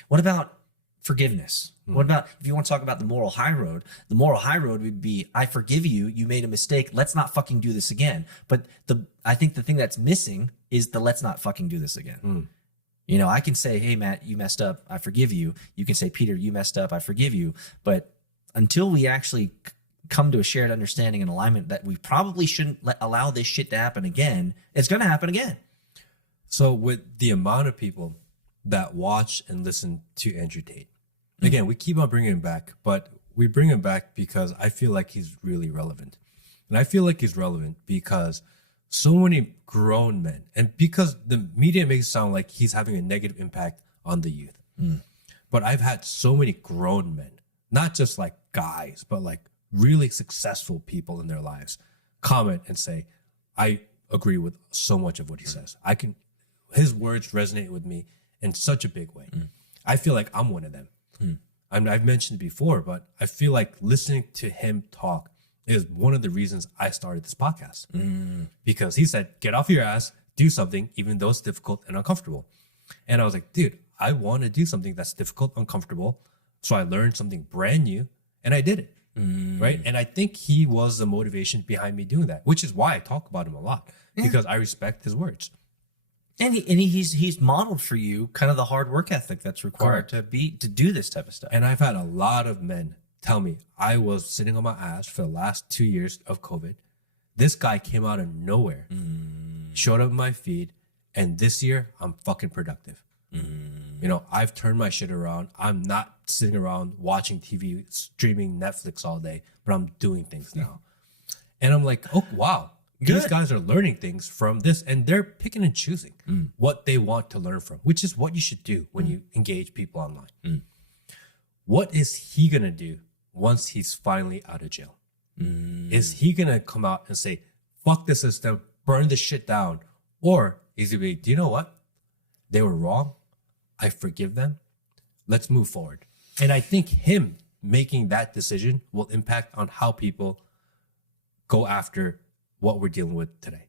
What about forgiveness? What about if you want to talk about the moral high road? The moral high road would be, I forgive you. You made a mistake. Let's not fucking do this again. But I think the thing that's missing is the let's not fucking do this again. You know, I can say, hey, Matt, you messed up. I forgive you. You can say, Peter, you messed up. I forgive you. But until we actually come to a shared understanding and alignment that we probably shouldn't allow this shit to happen again, it's going to happen again. So with the amount of people that watch and listen to Andrew Tate, again, we keep on bringing him back, but we bring him back because I feel like he's really relevant. And I feel like he's relevant because so many grown men, and because the media makes it sound like he's having a negative impact on the youth. But I've had so many grown men, not just like guys, but like really successful people in their lives, comment and say, I agree with so much of what he says. His words resonate with me in such a big way. I feel like I'm one of them. I've mentioned it before, but I feel like listening to him talk is one of the reasons I started this podcast. Because he said, get off your ass, do something, even though it's difficult and uncomfortable. And I was like, dude, I want to do something that's difficult, uncomfortable. So I learned something brand new and I did it. Right. And I think he was the motivation behind me doing that, which is why I talk about him a lot, because I respect his words. And he's modeled for you kind of the hard work ethic that's required to do this type of stuff. And I've had a lot of men tell me I was sitting on my ass for the last 2 years of COVID. This guy came out of nowhere, showed up in my feed, and this year I'm fucking productive. You know, I've turned my shit around. I'm not sitting around watching TV, streaming Netflix all day, but I'm doing things now. And I'm like, oh, wow. These guys are learning things from this, and they're picking and choosing what they want to learn from, which is what you should do when you engage people online. What is he going to do once he's finally out of jail? Is he going to come out and say, fuck the system, burn this shit down? Or is he going to be, do you know what? They were wrong. I forgive them. Let's move forward. And I think him making that decision will impact on how people go after what we're dealing with today.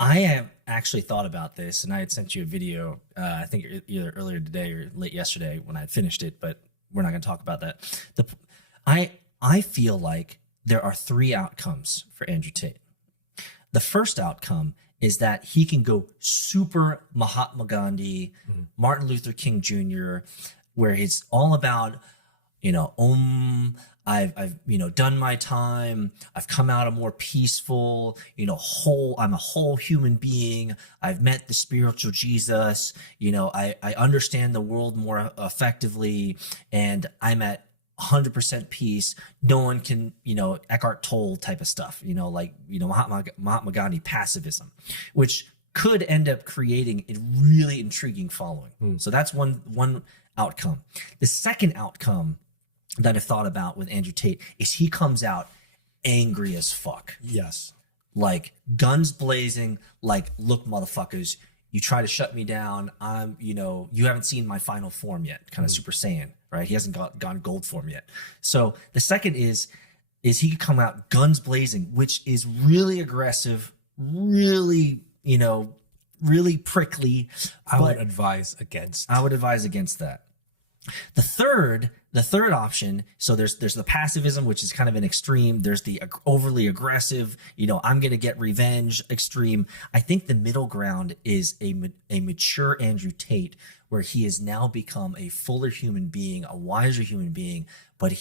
I have actually thought about this, and I had sent you a video, I think either earlier today or late yesterday when I had finished it, but we're not going to talk about that. I feel like there are 3 outcomes for Andrew Tate. The first outcome is that he can go super Mahatma Gandhi, Martin Luther King Jr., where it's all about, you know, I've done my time. I've come out a more peaceful, I'm a whole human being. I've met the spiritual Jesus. I understand the world more effectively, and I'm at 100% peace. No one can, Eckhart Tolle type of stuff, Mahatma Gandhi pacifism, which could end up creating a really intriguing following. So that's one outcome. The second outcome that I've thought about with Andrew Tate is he comes out angry as fuck. Yes. Like guns blazing, like, look, motherfuckers, you try to shut me down. You haven't seen my final form yet, kind of Super Saiyan, right? He hasn't gone gold form yet. So the second is he could come out guns blazing, which is really aggressive, really, really prickly. I would advise against that. The third option, so there's the passivism, which is kind of an extreme. There's the overly aggressive, I'm going to get revenge extreme. I think the middle ground is a mature Andrew Tate, where he has now become a fuller human being, a wiser human being, but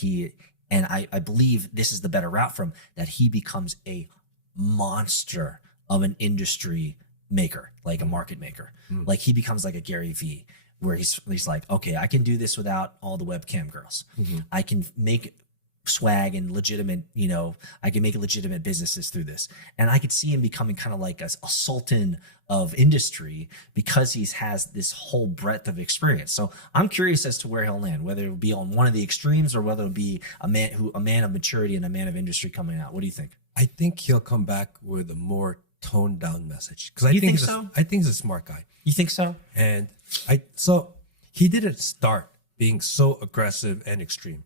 I believe this is the better route from that. He becomes a monster of an industry maker, like a market maker. Like he becomes like a Gary Vee, where he's like, okay, I can do this without all the webcam girls. I can make swag and legitimate, I can make legitimate businesses through this. And I could see him becoming kind of like a sultan of industry because he has this whole breadth of experience. So I'm curious as to where he'll land, whether it'll be on one of the extremes or whether it'll be a man of maturity and a man of industry coming out. What do you think? I think he'll come back with a more toned down message. Because You think so? I think he's a smart guy. You think so? And so he didn't start being so aggressive and extreme.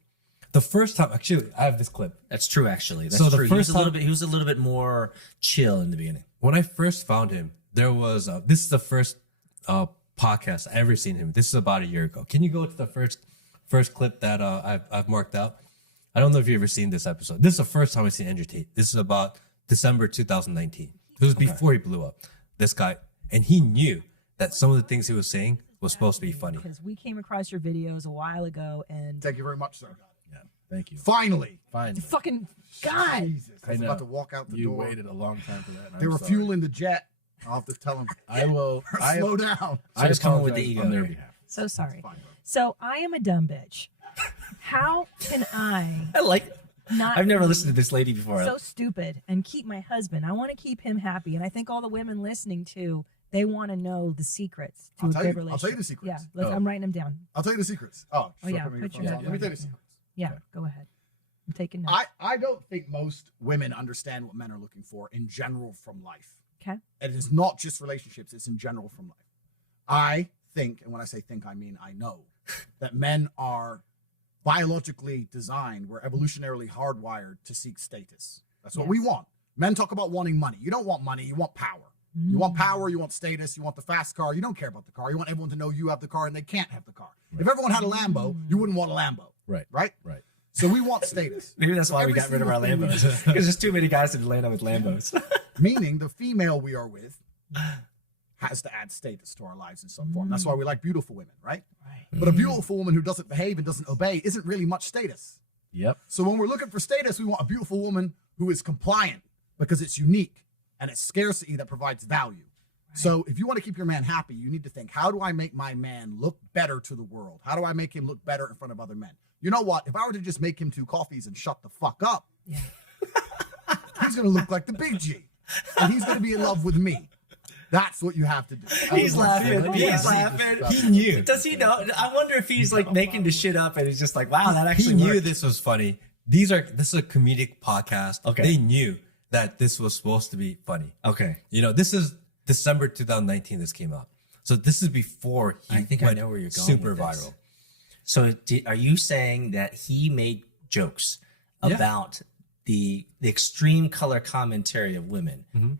The first time, actually, I have this clip. That's true, actually. That's So the true. first He was a little bit more chill in the beginning. When I first found him, there was this is the first podcast I ever seen him. This is about a year ago. Can you go to the first first clip that I've marked out. I don't know if you've ever seen this episode. This is the first time I've seen Andrew Tate. This is about December 2019. It was before he blew up. This guy, and he knew that some of the things he was saying was supposed to be funny. Because we came across your videos a while ago, and Thank you very much, sir. Yeah, thank you. Finally. fucking God. Jesus. I was know. about to walk out the You door. waited a long time for that. and They I'm were sorry. fueling the jet. I'll have to tell them. I will. Slow down. So he's coming with the apologize ego on their there. behalf. So sorry. Fine, bro. So I am a dumb bitch. How can I I like it. not I've never be listened to this lady before. so stupid and keep my husband? I want to keep him happy, and I think all the women listening too, they want to know the secrets to I'll a tell good you- I'll relationship. tell you the secrets. Yeah, Oh. I'm writing them down. I'll tell you the secrets. Oh, Yeah, put me put your phone. head Let me down. tell you the secrets. Yeah, go ahead. I'm taking notes. I don't think most women understand what men are looking for in general from life. Okay. And it's not just relationships, it's in general from life. I think, and when I say think, I mean I know, that men are biologically designed, we're evolutionarily hardwired to seek status. That's what we Yes. want. Men talk about wanting money. You don't want money, you want power. You want power, you want status, you want the fast car. You don't care about the car. You want everyone to know you have the car and they can't have the car. If everyone had a Lambo, you wouldn't want a Lambo. Right. Right? Right. So we want status. Maybe that's why we Every got rid of our single thing we Lambos. Because there's too many guys in Atlanta with Lambos. Meaning the female we are with has to add status to our lives in some form. That's why we like beautiful women, right? Right. But a beautiful woman who doesn't behave and doesn't obey isn't really much status. Yep. So when we're looking for status, we want a beautiful woman who is compliant because it's unique and it's scarcity that provides value. So if you want to keep your man happy, you need to think, how do I make my man look better to the world? How do I make him look better in front of other men? You know what? If I were to just make him 2 coffees and shut the fuck up, Yeah. he's going to look like the big G. And he's going to be in love with me. That's what you have to do. He's laughing. He's Yeah. laughing. He knew. Does he know? I wonder if he's like making the shit up and he's just like, wow, that He actually knew worked. this was funny. This is a comedic podcast. Okay. They knew that this was supposed to be funny. Okay. You know, this is December 2019 this came out. So this is before he I think I went know where you're going super with this. viral. So are you saying that he made jokes Yeah. about the extreme color commentary of women, Mm-hmm.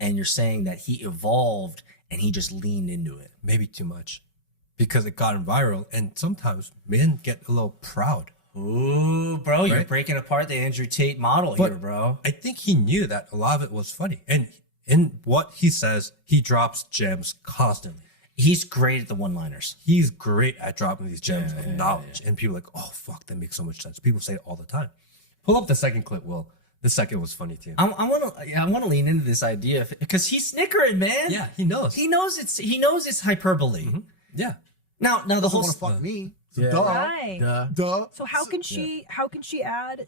and you're saying that he evolved and he just leaned into it? Maybe too much. Because it got viral and sometimes men get a little proud. Ooh, bro, you're Right. breaking apart the Andrew Tate model But here, bro. I think he knew that a lot of it was funny. And in what he says, he drops gems constantly. He's great at the one-liners. He's great at dropping these gems Yeah, of yeah, knowledge. And people are like, oh, fuck, that makes so much sense. People say it all the time. Pull up the second clip, Will. The second was funny too. I want to lean into this idea because he's snickering, man. Yeah, he knows. He knows it's hyperbole. Yeah. Now the Doesn't whole want to fuck me. So Yeah. duh. Right. Duh. So how can she add,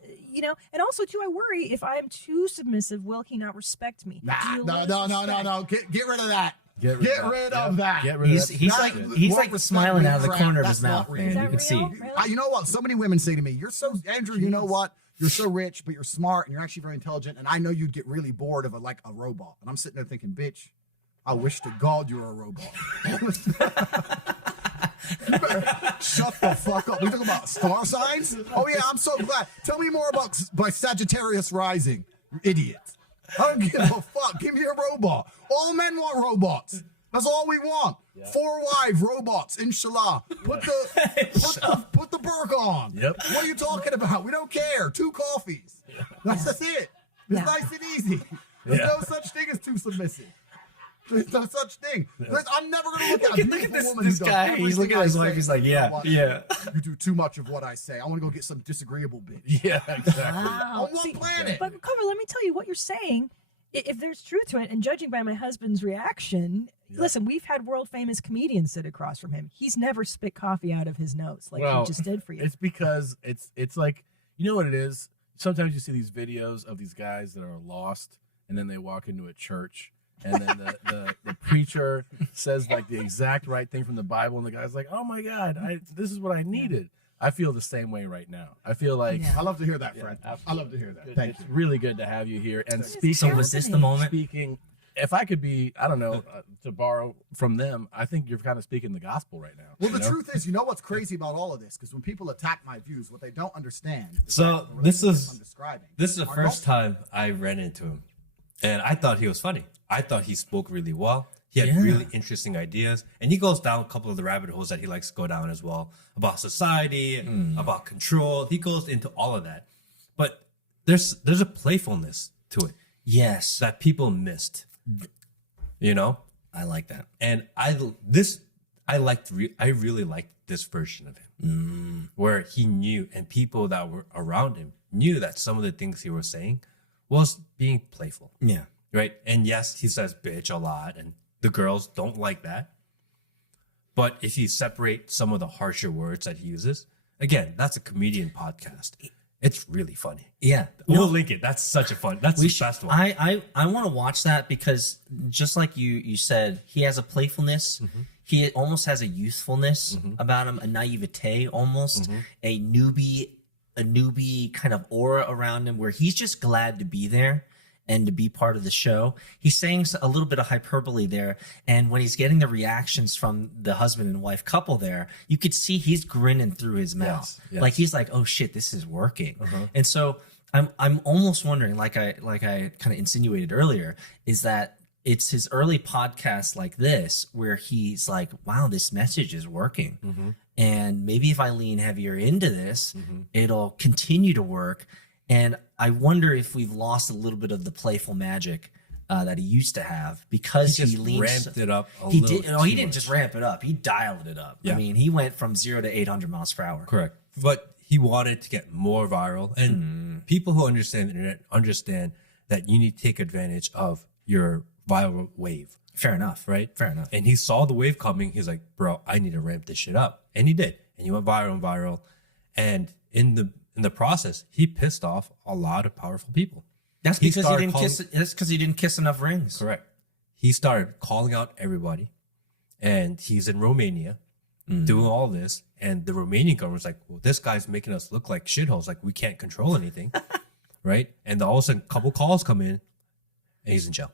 and also too, I worry if I'm too submissive, will he not respect me? Nah, Do you no. lose respect? Get rid of that. Get Get rid of that. Get rid of that. he's Not- like what he's like respect smiling me out of the crap, corner of that's his not mouth, real. man. Is You that can see. real? Really? You know what? So many women say to me, "You're so Andrew. You know what? You're so rich, but you're smart, and you're actually very intelligent. And I know you'd get really bored of a robot." And I'm sitting there thinking, "Bitch, I wish to God you were a robot." You better shut the fuck up. We talking about star signs? Oh yeah, I'm so glad. Tell me more about by Sagittarius rising, you idiot. I don't give a fuck. Give me a robot. All men want robots. That's all we want. 4 wives, robots, inshallah. Put the burqa on. Yep. What are you talking about? We don't care. 2 coffees. That's it. It's Yeah. nice and easy. There's no such thing as too submissive. There's no such thing. I'm never gonna look at a Look at beautiful woman this who does guy. everything He's looking I at his say. wife. He's like, You know yeah, what? yeah. You do too much of what I say. I want to go get some disagreeable bitch. Yeah, exactly. Wow. On what planet? But Cover, let me tell you what you're saying. If there's truth to it, and judging by my husband's reaction, listen, we've had world famous comedians sit across from him. He's never spit coffee out of his nose like Well, he just did for you. It's because it's like, you know what it is? Sometimes you see these videos of these guys that are lost and then they walk into a church and then the preacher says like the exact right thing from the Bible and the guy's like, oh my God, this is what I needed. I feel the same way right now. I feel like Yeah. I love to hear that, Fred. Yeah, I love to hear that. Thank it's you. really good to have you here. And This is speaking, So was this the moment? speaking, if I could be, I don't know, to borrow from them, I think you're kind of speaking the gospel right now. Well, you the know? truth is, you know what's crazy about all of this? Because when people attack my views, what they don't understand. So that this relationship is- I'm describing. This is the are first not- time I ran into him. And I thought he was funny. I thought he spoke really well. He had Yeah. really interesting ideas, and he goes down a couple of the rabbit holes that he likes to go down as well, about society, about control. He goes into all of that, but there's a playfulness to it Yes. that people missed, you know. I like that. And I really liked this version of him, where he knew, and people that were around him knew that some of the things he was saying was being playful, Yeah. right? And yes, he says bitch a lot, and the girls don't like that. But if you separate some of the harsher words that he uses, again, that's a comedian podcast. It's really funny. Yeah. We'll link it. That's such a fun. That's the best one. I want to watch that because just like you said, he has a playfulness. He almost has a youthfulness about him, a naivete almost, a newbie kind of aura around him where he's just glad to be there and to be part of the show. He's saying a little bit of hyperbole there. And when he's getting the reactions from the husband and wife couple there, you could see he's grinning through his mouth. Yes. Like he's like, oh shit, this is working. And so I'm almost wondering, like I kind of insinuated earlier, is that it's his early podcast like this where he's like, wow, this message is working. And maybe if I lean heavier into this, it'll continue to work. And I wonder if we've lost a little bit of the playful magic that he used to have because he just leaned ramped it up a he little did. No, he too didn't much. just ramp it up. He dialed it up. Yeah. I mean, he went from 0 to 800 miles per hour. Correct. But he wanted to get more viral. And people who understand the internet understand that you need to take advantage of your viral wave, Fair enough. right? Fair enough. And he saw the wave coming. He's like, bro, I need to ramp this shit up. And he did. And he went viral and viral. And in the process, he pissed off a lot of powerful people. That's He because he started didn't calling- kiss. That's because he didn't kiss enough rings. Correct. He started calling out everybody. And he's in Romania doing all this. And the Romanian government's like, well, this guy's making us look like shitholes. Like we can't control anything. Right? And all of a sudden, a couple calls come in and he's in jail.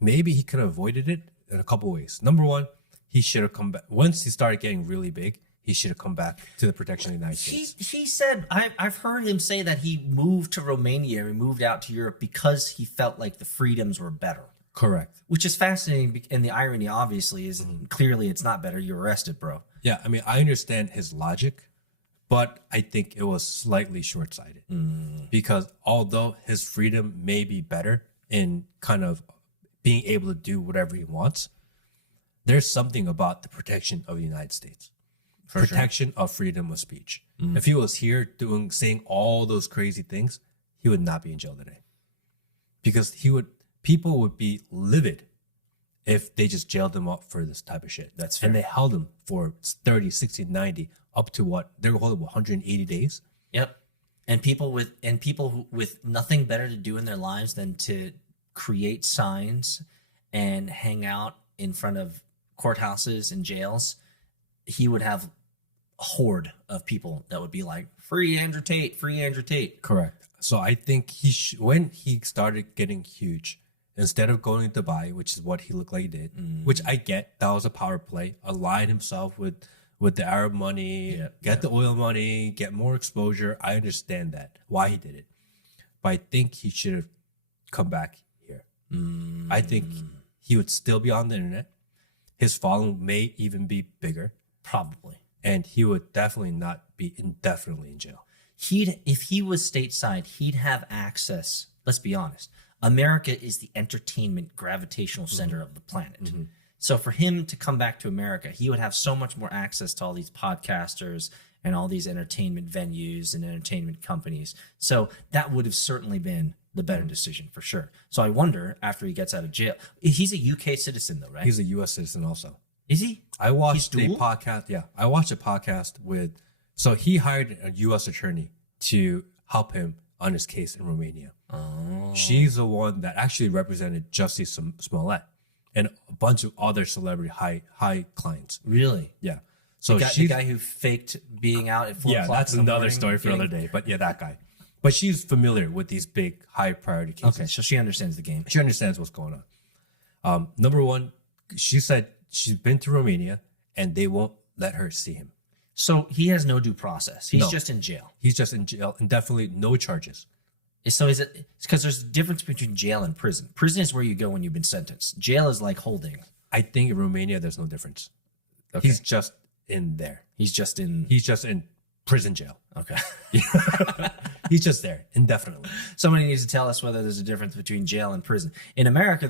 Maybe he could have avoided it in a couple ways. Number one, he should have come back. Once he started getting really big, he should have come back to the protection of the United States. He said, I've heard him say that he moved to Romania and moved out to Europe because he felt like the freedoms were better. Correct. Which is fascinating. And the irony, obviously, is clearly it's not better. You're arrested, bro. Yeah, I mean, I understand his logic, but I think it was slightly short-sighted. Because although his freedom may be better in kind of being able to do whatever he wants, there's something about the protection of the United States. Protection of freedom of speech. If he was here saying all those crazy things, he would not be in jail today. Because people would be livid if they just jailed him up for this type of shit. That's fair. And they held him for 30, 60, 90, up to what? They were holding 180 days. Yep. And people with nothing better to do in their lives than to create signs and hang out in front of courthouses and jails, he would have a horde of people that would be like, free Andrew Tate, free Andrew Tate. Correct. So I think when he started getting huge, instead of going to Dubai, which is what he looked like he did, which I get, that was a power play, align himself with the Arab money, get the oil money, get more exposure. I understand that, why he did it. But I think he should have come back here. I think he would still be on the internet. His following may even be bigger. Probably. And he would definitely not be indefinitely in jail. If he was stateside, he'd have access. Let's be honest. America is the entertainment gravitational center of the planet. So for him to come back to America, he would have so much more access to all these podcasters and all these entertainment venues and entertainment companies. So that would have certainly been the better decision for sure. So I wonder, after he gets out of jail, he's a UK citizen though, right? He's a U.S. citizen also. Is he? I watched a dual? podcast. Yeah, I watched a podcast so he hired a U.S. attorney to help him on his case in Romania. Oh. She's the one that actually represented Justice Smollett and a bunch of other celebrity high clients. Really? Yeah. So The guy who faked being out at 4 yeah, o'clock that's in the another morning story for getting- another day. But yeah, that guy. But she's familiar with these big high priority cases. Okay, so she understands the game. She understands what's going on. Number one, she said she's been to Romania and they won't let her see him. So he has no due process. He's No. just in jail. He's just in jail and definitely no charges. So is it because there's a difference between jail and prison? Prison is where you go when you've been sentenced. Jail is like holding. I think in Romania there's no difference. Okay. He's just in there. He's just in. He's just in prison jail. Okay. He's just there indefinitely. Somebody needs to tell us whether there's a difference between jail and prison. In America,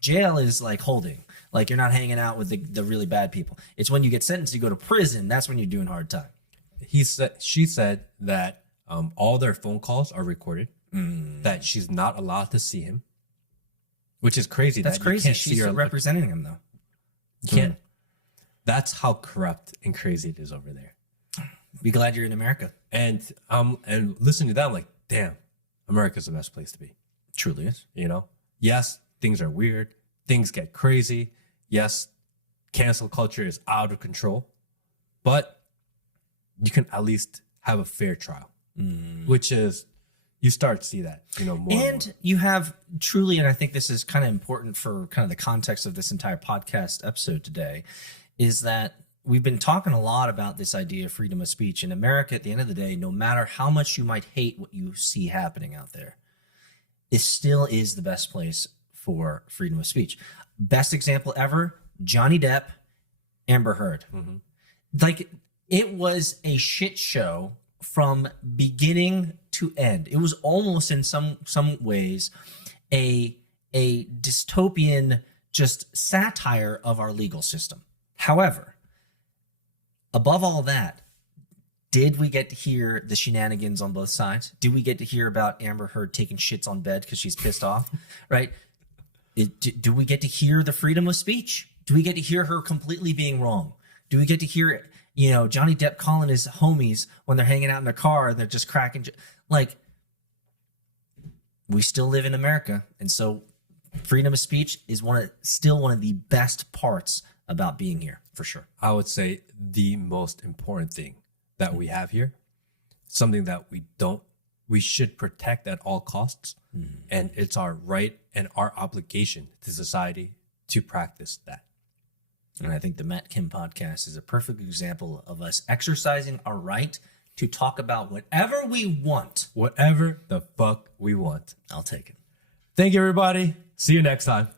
jail is like holding. Like you're not hanging out with the really bad people. It's when you get sentenced, you go to prison. That's when you're doing hard time. She said that all their phone calls are recorded. That she's not allowed to see him, which is crazy. That's crazy. She's representing him though. You can't. That's how corrupt and crazy it is over there. Be glad you're in America. And listening to that, I'm like, damn, America's the best place to be. Truly is. You know, yes, things are weird. Things get crazy. Yes, cancel culture is out of control, but you can at least have a fair trial, which is, you start to see that, more. And you have truly, and I think this is kind of important for kind of the context of this entire podcast episode today, is that we've been talking a lot about this idea of freedom of speech in America. At the end of the day, no matter how much you might hate what you see happening out there, it still is the best place for freedom of speech. Best example ever, Johnny Depp, Amber Heard. Like, it was a shit show from beginning to end. It was almost in some ways a dystopian just satire of our legal system. However, above all that, did we get to hear the shenanigans on both sides? Did we get to hear about Amber Heard taking shits on bed because she's pissed off? Right? Do we get to hear the freedom of speech? Do we get to hear her completely being wrong? Do we get to hear, Johnny Depp calling his homies when they're hanging out in their car and they're just cracking? Like, we still live in America. And so freedom of speech is still one of the best parts about being here, for sure. I would say the most important thing that we have here, something that we should protect at all costs. And it's our right and our obligation to society to practice that. And I think the Matt Kim podcast is a perfect example of us exercising our right to talk about whatever we want. Whatever the fuck we want. I'll take it. Thank you, everybody. See you next time.